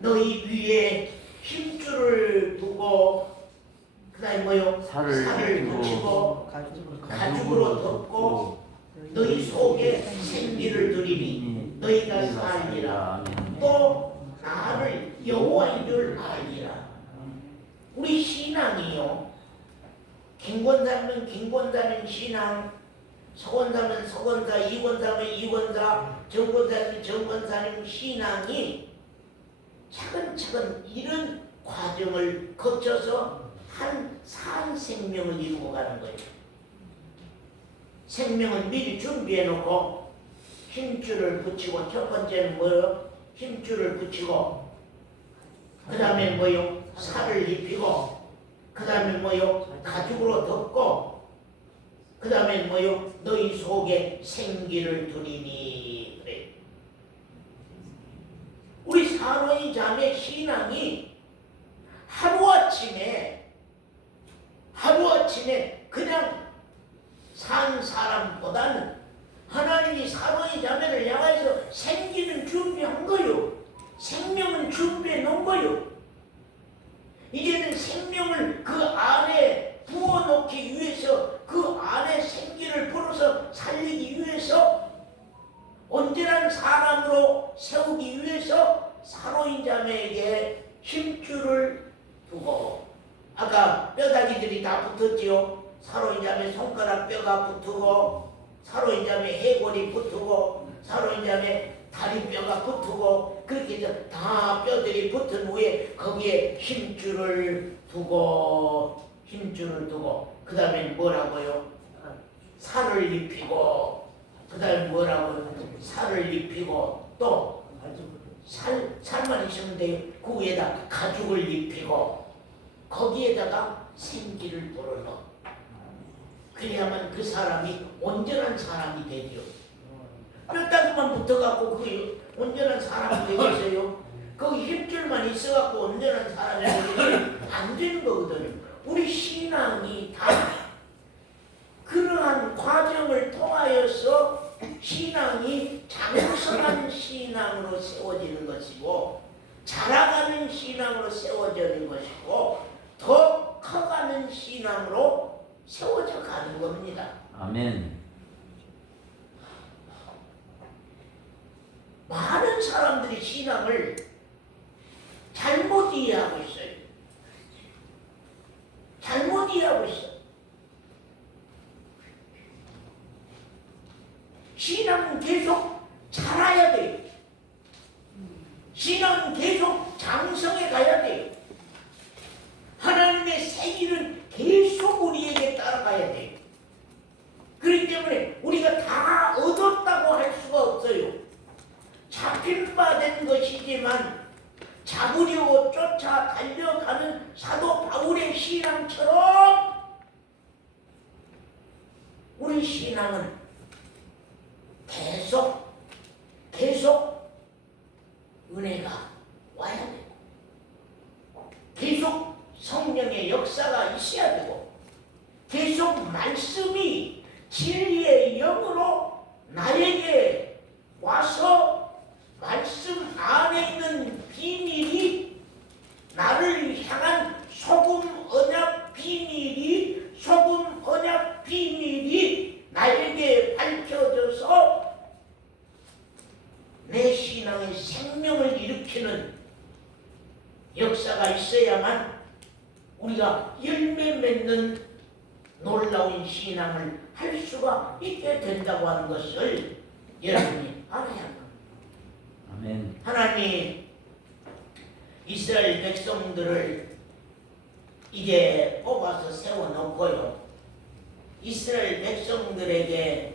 너희 위에 힘줄을 두고 그 다음에 뭐요? 살을 붙이고 가죽으로 덮고 너희 속에 생기를 두리니 너희가 살리라. 또 나를 여호와인 줄 알리라. 우리 신앙이요. 김권사는 신앙, 서권사는 서권사, 이권사는 이권사, 정권사는 정권사는 신앙이 차근차근 이런 과정을 거쳐서 한 산 생명을 이루고 가는 거예요. 생명을 미리 준비해 놓고 힘줄을 붙이고, 첫 번째는 뭐요? 힘줄을 붙이고, 그 다음에 뭐요? 살을 입히고, 그 다음에 뭐요? 가죽으로 덮고, 그 다음에 뭐요? 너희 속에 생기를 두리니. 그래. 우리 사노이 자매 신앙이 하루아침에 그냥 산 사람보다는 하나님이 사노이 자매를 향해서 생기는 준비한 거요. 생명은 준비해 놓은 거요. 이제는 생명을 그 안에 부어놓기 위해서, 그 안에 생기를 불어서 살리기 위해서, 온전한 사람으로 세우기 위해서 사노이 자매에게 힘줄을 두고, 아까 뼈다귀들이 다 붙었지요. 사노이 자매 손가락 뼈가 붙고 사로 인자에 해골이 붙고 사로 인자에 다리뼈가 붙고 그렇게 해서 다 뼈들이 붙은 후에 거기에 힘줄을 두고 그 다음에 뭐라고요? 살을 입히고 그 다음에 뭐라고요? 살을 입히고 또 살만 있으면 돼요. 그 위에다 가죽을 입히고 거기에다가 생기를 불어넣어. 그래야만 그 사람이 온전한 사람이 되죠. 뼈다귀만 붙어갖고 그 온전한 사람이 되겠어요? 거기 힘줄만 있어갖고 온전한 사람이 되면 안 되는 거거든요. 우리 신앙이 다 그러한 과정을 통하여서 신앙이 장성한 신앙으로 세워지는 것이고 자라가는 신앙으로 세워지는 것이고 더 커가는 신앙으로 세워져 가는 겁니다. 아멘. 많은 사람들이 신앙을 잘못 이해하고 있어요. 잘못 이해하고 있어. 신앙은 계속 자라야 돼요. 신앙은 계속 장성해 가야 돼요. 하나님의 생일은 계속 우리에게 따라가야 돼요. 그렇기 때문에 우리가 다 얻었다고 할 수가 없어요. 잡힌 바 된 것이지만 잡으려고 쫓아 달려가는 사도 바울의 신앙처럼 우리 신앙은 계속 은혜가 와야 되고 계속 성령의 역사가 있어야 되고 계속 말씀이 진리의 영으로 나에게 와서 말씀 안에 있는 비밀이 나를 향한 소금 언약 비밀이 나에게 밝혀져서 내 신앙의 생명을 일으키는 역사가 있어야만 우리가 열매 맺는 놀라운 신앙을 할 수가 있게 된다고 하는 것을 여러분이 알아야 합니다. 아멘. 하나님 이스라엘 백성들을 이제 뽑아서 세워놓고요. 이스라엘 백성들에게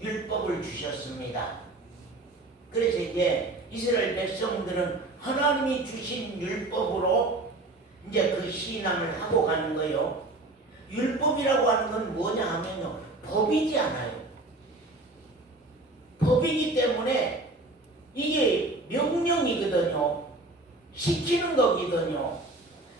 율법을 주셨습니다. 그래서 이제 이스라엘 백성들은 하나님이 주신 율법으로 이제 그 신앙을 하고 가는 거예요. 율법이라고 하는 건 뭐냐 하면요. 법이지 않아요. 법이기 때문에 이게 명령이거든요. 시키는 거거든요.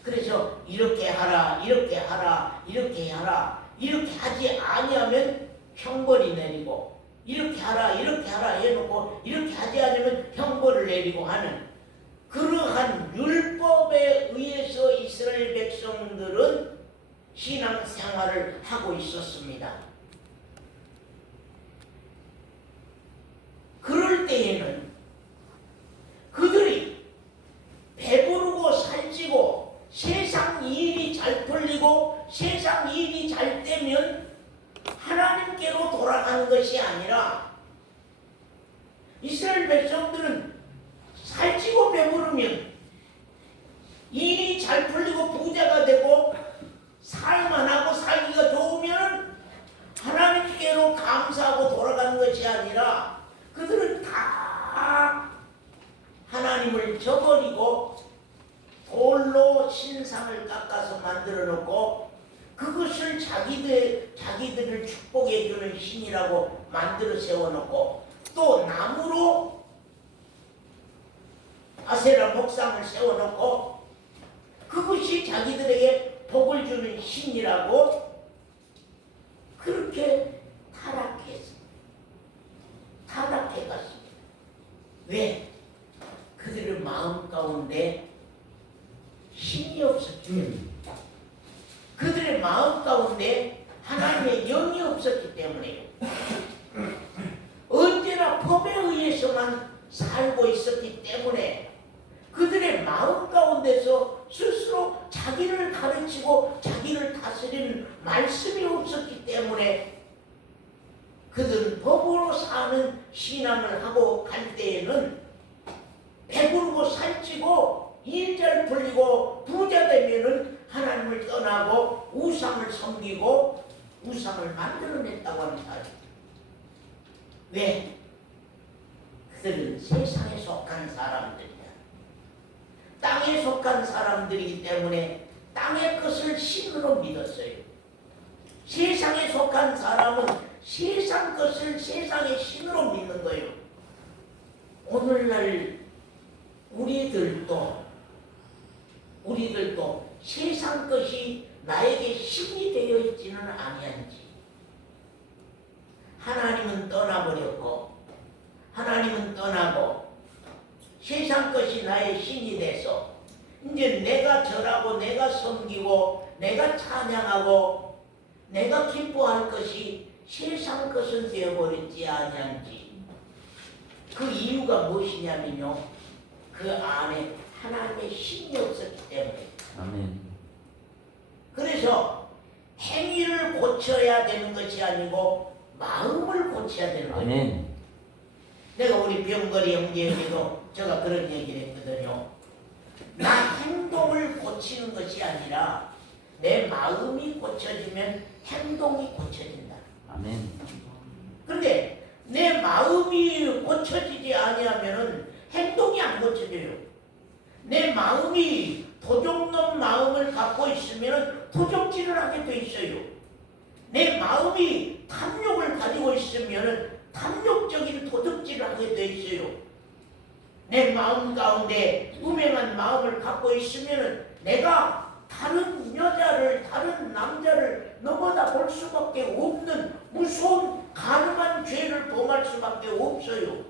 그래서 이렇게 하라, 이렇게 하라, 이렇게 하라, 이렇게 하지 아니하면 형벌이 내리고 이렇게 하라, 이렇게 하라 해놓고 이렇게 하지 않으면 형벌을 내리고 하는 그러한 율법에 의해서 이스라엘 백성들은 신앙생활을 하고 있었습니다. 그럴 때에는 그들이 배부르고 살찌고 세상 일이 잘 풀리고 세상 일이 잘 되면 하나님께로 돌아가는 것이 아니라 이스라엘 백성들은 살찌고 배부르면 일이 잘 풀리고 부자가 되고 살만하고 살기가 좋으면 하나님께로 감사하고 돌아가는 것이 아니라 그들은 다 하나님을 저버리고 돌로 신상을 깎아서 만들어 놓고 그것을 자기들을 축복해 주는 신이라고 만들어 세워 놓고 또 나무로 아세라 목상을 세워 놓고 그것이 자기들에게 복을 주는 신이라고 그렇게 타락해 갔습니다. 왜? 그들의 마음 가운데 힘이 없었기 그들의 마음 가운데 하나님의 영이 없었기 때문에요. 언제나 법에 의해서만 살고 있었기 때문에 그들의 마음 가운데서 스스로 자기를 가르치고 자기를 다스리는 말씀이 없었기 때문에 그들은 법으로 사는 신앙을 하고 갈 때에는 배부르고 살찌고 일 잘 풀리고 부자 되면은 하나님을 떠나고 우상을 섬기고 우상을 만들어냈다고 하는 사람. 왜? 그들은 세상에 속한 사람들이야. 땅에 속한 사람들이기 때문에 땅의 것을 신으로 믿었어요. 세상에 속한 사람은 세상 것을 세상의 신으로 믿는 거예요. 오늘날 우리들도 세상 것이 나에게 신이 되어 있지는 아니한지. 하나님은 떠나버렸고 하나님은 떠나고 세상 것이 나의 신이 돼서 이제 내가 절하고 내가 섬기고 내가 찬양하고 내가 기뻐할 것이 세상 것은 되어버렸지 아니한지. 그 이유가 무엇이냐면요, 그 안에 하나님의 신이 없었기 때문에. 아멘. 그래서 행위를 고쳐야 되는 것이 아니고 마음을 고쳐야 되는 거예요. 아멘. 내가 우리 병거리 형제에게도 제가 그런 얘기를 했거든요. 나 행동을 고치는 것이 아니라 내 마음이 고쳐지면 행동이 고쳐진다. 아멘. 그런데 내 마음이 고쳐지지 아니하면은 행동이 안 고쳐져요. 내 마음이 도적놈 마음을 갖고 있으면 도적질을 하게 돼 있어요. 내 마음이 탐욕을 가지고 있으면 탐욕적인 도둑질을 하게 돼 있어요. 내 마음 가운데 음행한 마음을 갖고 있으면 내가 다른 여자를, 다른 남자를 넘어다 볼 수밖에 없는 무서운 가늠한 죄를 범할 수밖에 없어요.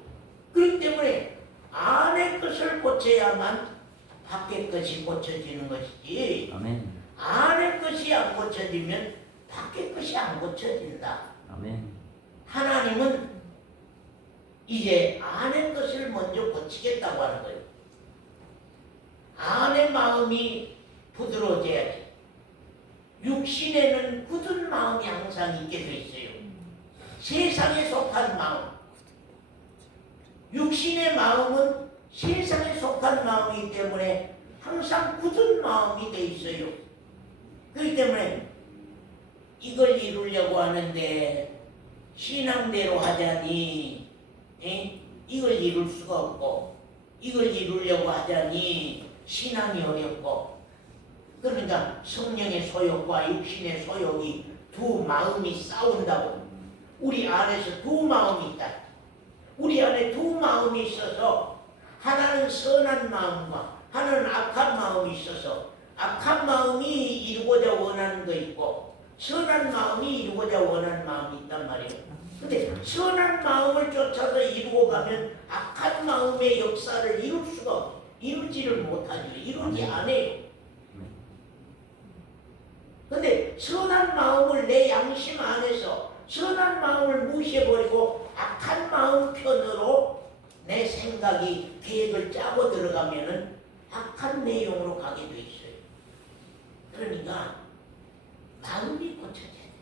그렇기 때문에 안의 것을 고쳐야만 밖의 것이 고쳐지는 것이지. 아멘. 안의 것이 안 고쳐지면 밖의 것이 안 고쳐진다. 아멘. 하나님은 이제 안의 것을 먼저 고치겠다고 하는 거예요. 안의 마음이 부드러워져야지. 육신에는 굳은 마음이 항상 있게 돼 있어요. 세상에 속한 마음. 육신의 마음은 세상에 속한 마음이기 때문에 항상 굳은 마음이 돼 있어요. 그렇기 때문에 이걸 이루려고 하는데 신앙대로 하자니 이걸 이룰 수가 없고, 이걸 이루려고 하자니 신앙이 어렵고, 그러니까 성령의 소욕과 육신의 소욕이 두 마음이 싸운다고. 우리 안에서 두 마음이 있다. 우리 안에 두 마음이 있어서 하나는 선한 마음과 하나는 악한 마음이 있어서 악한 마음이 이루고자 원하는 거 있고 선한 마음이 이루고자 원하는 마음이 있단 말이에요. 근데 선한 마음을 쫓아서 이루고 가면 악한 마음의 역사를 이루지를 못하죠. 이루지 않아요. 근데 선한 마음을 내 양심 안에서 선한 마음을 무시해버리고 악한 마음 편으로 내 생각이 계획을 짜고 들어가면은 악한 내용으로 가게 돼 있어요. 그러니까 마음이 고쳐져야 돼.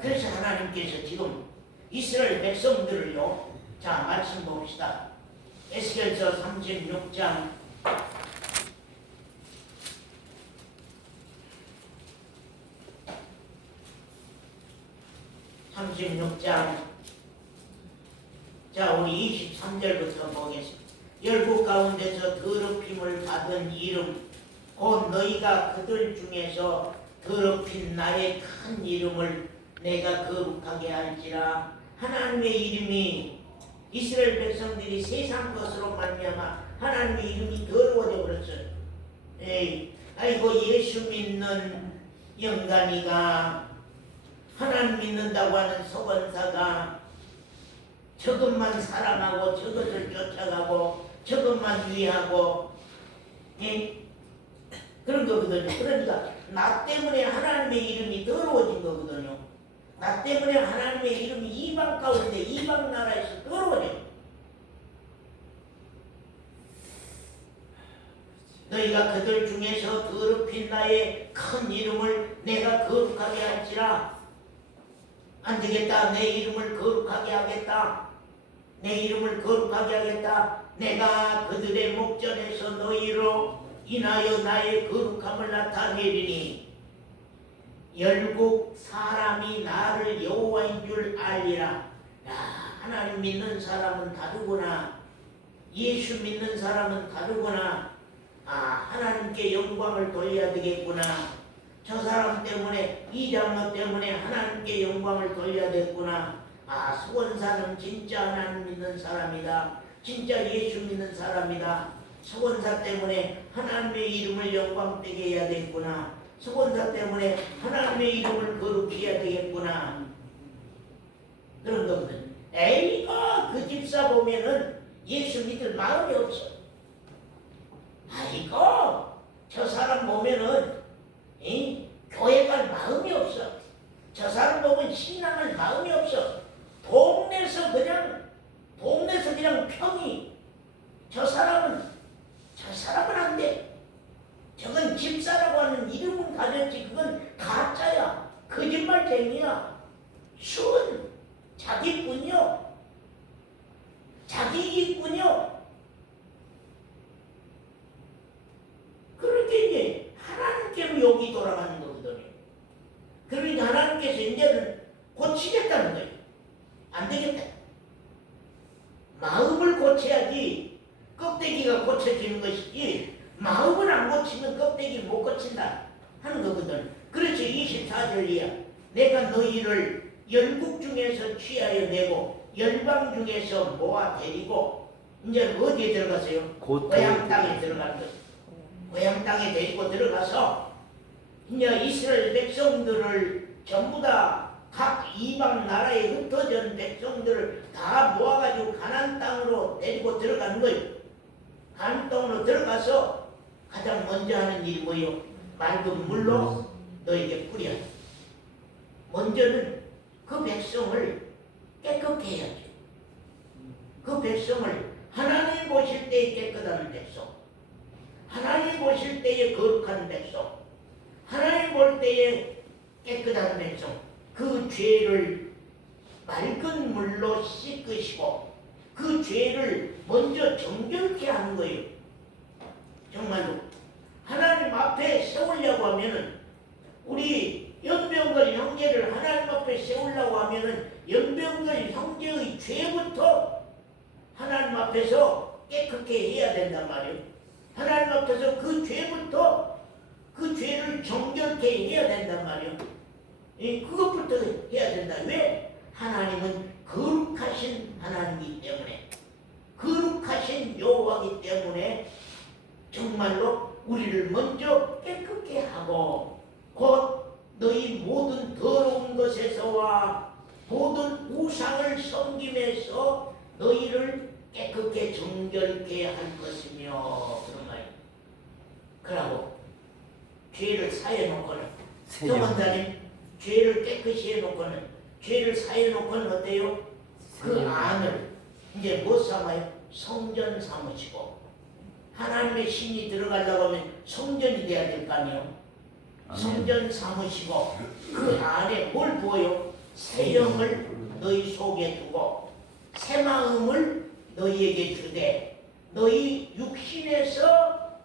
그래서 하나님께서 지금 이스라엘 백성들을요, 자 말씀 봅시다. 에스겔서 36장 36장 자 우리 23절부터 보겠습니다. 열국 가운데서 더럽힘을 받은 이름 곧 너희가 그들 중에서 더럽힌 나의 큰 이름을 내가 거룩하게 할지라. 하나님의 이름이 이스라엘 백성들이 세상 것으로 말미암아 하나님의 이름이 더러워져 버렸어요. 아이고 예수 믿는 영감이가 하나님 믿는다고 하는 서원사가 저것만 사랑하고 저것을 쫓아가고 저것만 위하고 그런 거거든요. 그러니까 나 때문에 하나님의 이름이 더러워진 거거든요. 나 때문에 하나님의 이름이 이방 가운데 이방 나라에서 더러워져. 너희가 그들 중에서 더럽힌 나의 큰 이름을 내가 거룩하게 할지라. 안 되겠다. 내 이름을 거룩하게 하겠다. 내 이름을 거룩하게 하겠다. 내가 그들의 목전에서 너희로 인하여 나의 거룩함을 나타내리니 열국 사람이 나를 여호와인 줄 알리라. 야, 하나님 믿는 사람은 다르구나. 예수 믿는 사람은 다르구나. 아, 하나님께 영광을 돌려야 되겠구나. 저 사람 때문에, 이 장로 때문에 하나님께 영광을 돌려야 되겠구나. 아, 수원사는 진짜 하나님 믿는 사람이다. 진짜 예수 믿는 사람이다. 수원사 때문에 하나님의 이름을 영광되게 해야 되겠구나. 수원사 때문에 하나님의 이름을 거룩히 해야 되겠구나. 그런 거거든. 에이가 그 집사 보면은 예수 믿을 마음이 없어. 아이고 저 사람 보면은 교회 갈 마음이 없어. 저 사람 보면 신앙할 마음이 없어. 동네에서 그냥 평이. 저 사람은 안 돼. 저건 집사라고 하는 이름은 가졌지 그건 가짜야. 거짓말쟁이야. 순 자기뿐이요. 자기 이익뿐이요. 그러니까 이제 하나님께로 여기 돌아가는 거거든요. 그러니까 하나님께서 이제는 고치겠다는 거예요. 안 되겠다. 마음을 고쳐야지 껍데기가 고쳐지는 것이지 마음을 안 고치면 껍데기를 못 고친다 하는 거거든. 그래서 24절 이하 내가 너희를 열국 중에서 취하여 내고 열방 중에서 모아 데리고 이제 어디에 들어가세요? 고향 땅에 들어가는 거예요. 고향 땅에 데리고 들어가서 이제 이스라엘 백성들을 전부 다 각 이방 나라에 흩어진 백성들을 다 모아가지고 가나안 땅으로 데리고 들어가는 거예요. 가나안 땅으로 들어가서 가장 먼저 하는 일이 뭐예요? 맑은 물로 너에게 뿌려. 먼저는 그 백성을 깨끗게 해야죠. 그 백성을 하나님 보실 때에 깨끗한 백성, 하나님 보실 때에 거룩한 백성, 하나님 볼 때에 깨끗한 백성, 그 죄를 맑은 물로 씻으시고 그 죄를 먼저 정결케 하는 거예요. 정말로 하나님 앞에 세우려고 하면은 우리 연병걸 형제를 하나님 앞에 세우려고 하면은 연병걸 형제의 죄부터 하나님 앞에서 깨끗게 해야 된단 말이에요. 하나님 앞에서 그 죄부터 그 죄를 정결케 해야 된단 말이에요. 그것부터 해야 된다. 왜? 하나님은 거룩하신 하나님이기 때문에, 거룩하신 여호와이기 때문에 정말로 우리를 먼저 깨끗게 하고 곧 너희 모든 더러운 것에서와 모든 우상을 섬김에서 너희를 깨끗게 정결케 할 것이며 그런 말이에요. 그러고 죄를 사해놓고는 교만자님 죄를 깨끗이 해놓고는 죄를 사해놓고는 어때요? 그 안을 이제 뭐 삼아요? 성전 삼으시고 하나님의 신이 들어가려고 하면 성전이 돼야 될 거 아니에요? 성전 삼으시고 그 안에 뭘 부어요? 새 영을 너희 속에 두고 새 마음을 너희에게 주되 너희 육신에서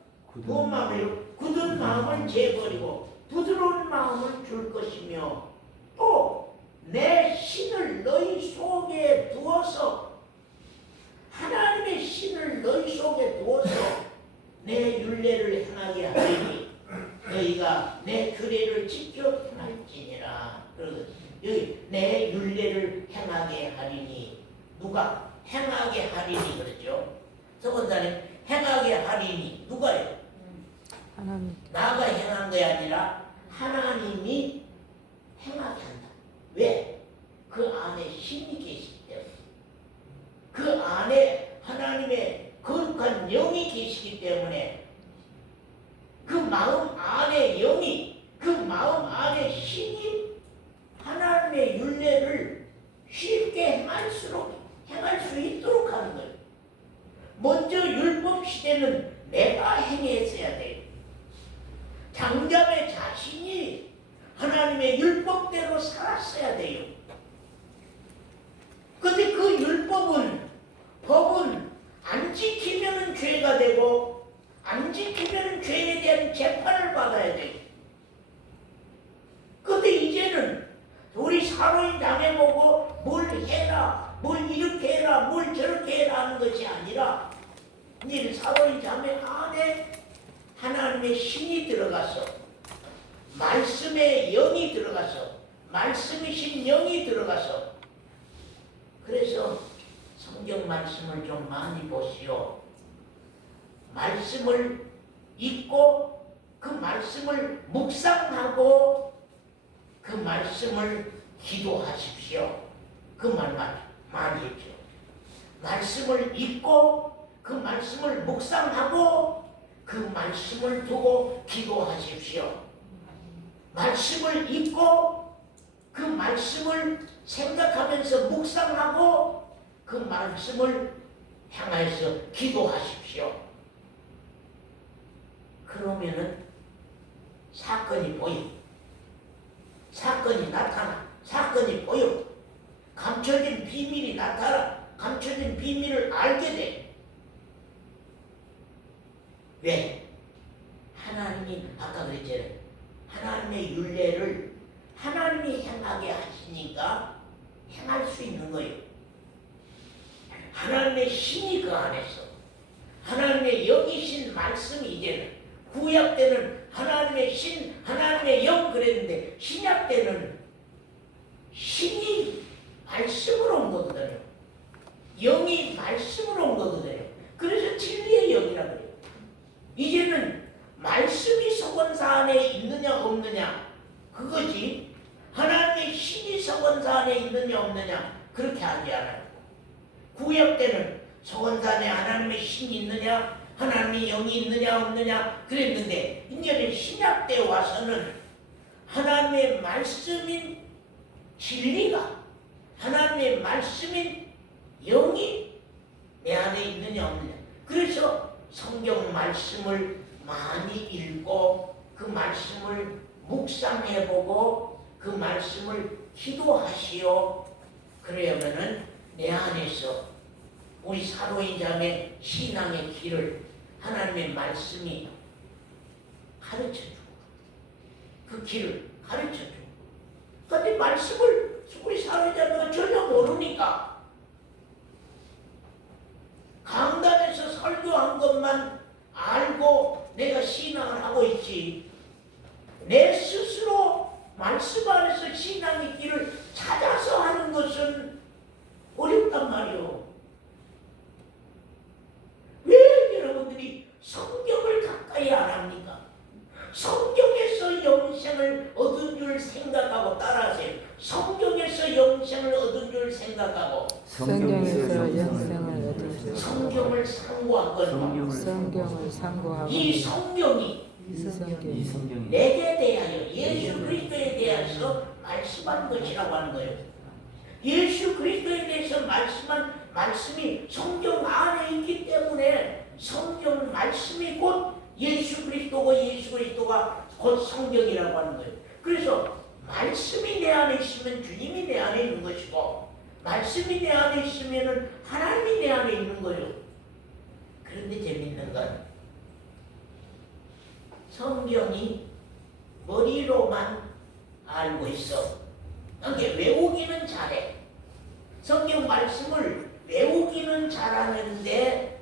굳은 마음을 제버리고 부드러운 마음을 줄 것이며 또 내 신을 너희 속에 두어서 하나님의 신을 너희 속에 두어서 내 율례를 행하게 하리니 너희가 내 규례를 지켜 행할지니라. 여기 내 율례를 행하게 하리니 누가 행하게 하리니 그랬죠? 서건사님 행하게 하리니 누가요? 하나님. 나가 행한 게 아니라 하나님이 행하게 한다. 왜? 그 안에 신이 계시기 때문에. 그 안에 하나님의 거룩한 영이 계시기 때문에 그 마음 안에 영이, 그 마음 안에 신이 하나님의 율례를 쉽게 행할 수 있도록 하는 거예요. 먼저 율법 시대는 내가 행했어야 돼요. 장자의 자신이 하나님의 율법대로 살았어야 돼요. 근데 그 율법은, 법은 안 지키면은 죄가 되고 안 지키면은 죄에 대한 재판을 받아야 돼. 근데 이제는 우리 사로인 당해보고 뭘 해라, 뭘 이렇게 해라, 뭘 저렇게 해라 하는 것이 아니라 이제 사로인 자매 안에 하나님의 신이 들어가서 말씀의 영이 들어가서 말씀이신 영이 들어가서 그래서 성경 말씀을 좀 많이 보시오. 말씀을 읽고 그 말씀을 묵상하고 그 말씀을 기도하십시오. 그 말만 많이 했죠. 말씀을 읽고 그 말씀을 묵상하고 그 말씀을 두고 기도하십시오. 말씀을 읽고 그 말씀을 생각하면서 묵상하고 그 말씀을 향해서 기도하십시오. 그러면은 사건이 보여. 사건이 나타나. 사건이 보여. 감춰진 비밀이 나타나. 감춰진 비밀을 알게 돼. 왜? 하나님이 아까 그랬잖아요. 하나님의 율례를 하나님이 행하게 하시니까 행할 수 있는 거예요. 하나님의 신이 그 안에서 하나님의 영이신 말씀이 이제는 구약 때는 하나님의 신, 하나님의 영 그랬는데 신약 때는 신이 말씀으로 온 거거든요. 영이 말씀으로 온 거거든요. 그래서 진리의 영이라고 그래요. 이제는 말씀이 서원사 안에 있느냐 없느냐 그거지 하나님의 신이 서원사 안에 있느냐 없느냐 그렇게 하지 않아요. 구약 때는 서원사 안에 하나님의 신이 있느냐 하나님의 영이 있느냐 없느냐 그랬는데 이제는 신약 때 와서는 하나님의 말씀인 진리가 하나님의 말씀인 영이 내 안에 있느냐 없느냐. 그래서 성경 말씀을 많이 읽고 그 말씀을 묵상해보고 그 말씀을 기도하시오. 그러면은 내 안에서 우리 사도인 자매 신앙의 길을 하나님의 말씀이 가르쳐주고 그 길을 가르쳐주고 그런데 말씀을 우리 사도인 자매가 전혀 모르니까 강단에서 설교한 것만 알고 내가 신앙을 하고 있지 내 스스로 말씀 안에서 신앙의 길을 찾아서 하는 것은 어렵단 말이오. 왜 여러분들이 성경을 가까이 안 합니까? 성경에서 영생을 얻은 줄 생각하고 따라하세요. 성경에서 영생을 얻은 줄 생각하고 성경에서 영생을 얻을 줄 성경을 상고하거든요. 성경을 상고하고 이 성경이 이 성경이 내게 대하여 예수 그리스도에 대해서 말씀한 것이라고 하는 거예요. 예수 그리스도에 대해서 말씀한 말씀이 성경 안에 있기 때문에 성경 말씀이 곧 예수 그리스도고 예수 그리스도가 곧 성경이라고 하는 거예요. 그래서 말씀이 내 안에 있으면 주님이 내 안에 있는 것이고 말씀이 내 안에 있으면 하나님이 내 안에 있는 거예요. 그런데 재밌는 건 성경이 머리로만 알고 있어. 그러니까 외우기는 잘해. 성경 말씀을 외우기는 잘하는데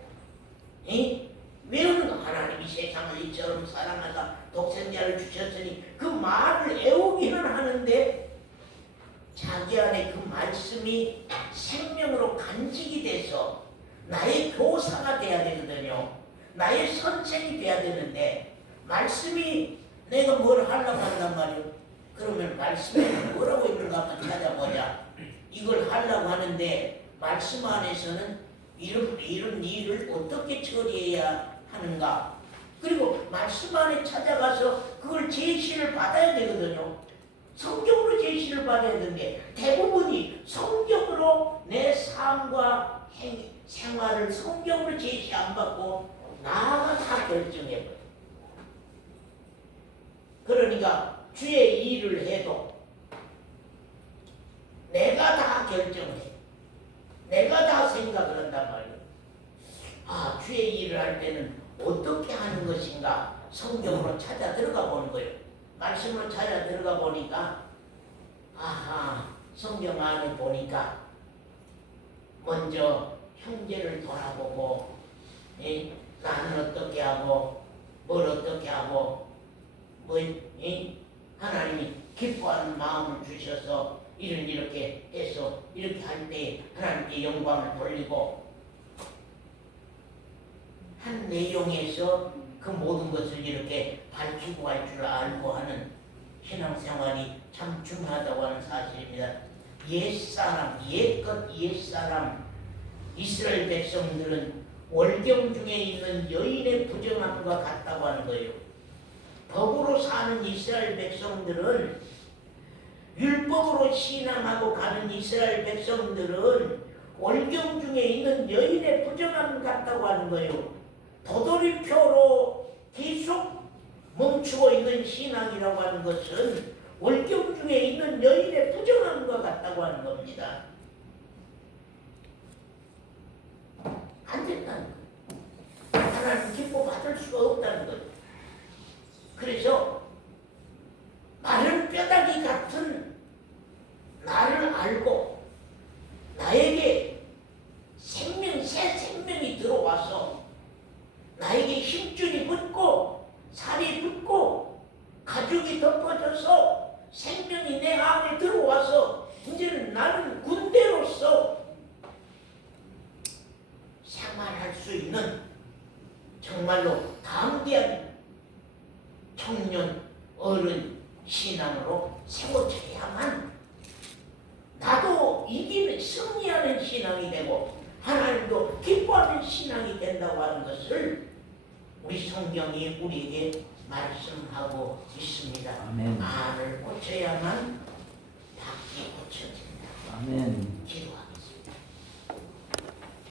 외우는 거 하나님이 세상을 이처럼 사랑하사 독생자를 주셨으니 그 말을 외우기는 하는데 자기 안에 그 말씀이 생명으로 간직이 돼서 나의 교사가 돼야 되거든요. 나의 선생이 돼야 되는데 말씀이 내가 뭘 하려고 한단 말이에요. 그러면 말씀에 뭐라고 있는가 한번 찾아보자. 이걸 하려고 하는데 말씀 안에서는 이런 일을 어떻게 처리해야 하는가. 그리고 말씀 안에 찾아가서 그걸 제시를 받아야 되거든요. 성경으로 제시를 받아야 되는데 대부분이 성경으로 내 삶과 생활을 성경으로 제시 안 받고 나가 다 결정해버려. 그러니까 주의 일을 해도 내가 다 결정해. 내가 다 생각을 한단 말이에요. 아, 주의 일을 할 때는 어떻게 하는 것인가 성경으로 찾아 들어가 보는 거예요. 말씀으로 찾아 들어가 보니까 아하, 성경 안에 보니까 먼저 형제를 돌아보고 나는 어떻게 하고 뭘 어떻게 하고 하나님이 기뻐하는 마음을 주셔서 일을 이렇게 해서 이렇게 할 때 하나님께 영광을 돌리고 한 내용에서 그 모든 것을 이렇게 밝히고 할 줄 알고 하는 신앙생활이 참 중요하다고 하는 사실입니다. 옛사람, 옛사람 이스라엘 백성들은 월경 중에 있는 여인의 부정함과 같다고 하는 거예요. 법으로 사는 이스라엘 백성들은 율법으로 신앙하고 가는 이스라엘 백성들은 월경 중에 있는 여인의 부정함 같다고 하는 거예요. 도돌이표로 계속 멈추고 있는 신앙이라고 하는 것은 월경 중에 있는 여인의 부정함과 같다고 하는 겁니다. 안 된다는 거예요. 하나님 기뻐 받을 수가 없다는 거예요. 그래서 마른 뼈다귀 같은 나를 알고 나에게 새 생명이 들어와서 나에게 힘줄이 붙고 살이 붙고 가죽이 덮어져서 생명이 내 안에 들어와서 이제는 나는 군대로서 생활할 수 있는 정말로 담대한 청년, 어른 신앙으로 세워져야만 나도 이기는 승리하는 신앙이 되고 하나님도 기뻐하는 신앙이 된다고 하는 것을 우리 성경이 우리에게 말씀하고 있습니다. 아멘. 알을 고쳐야만 닭이 고쳐진다. 아멘.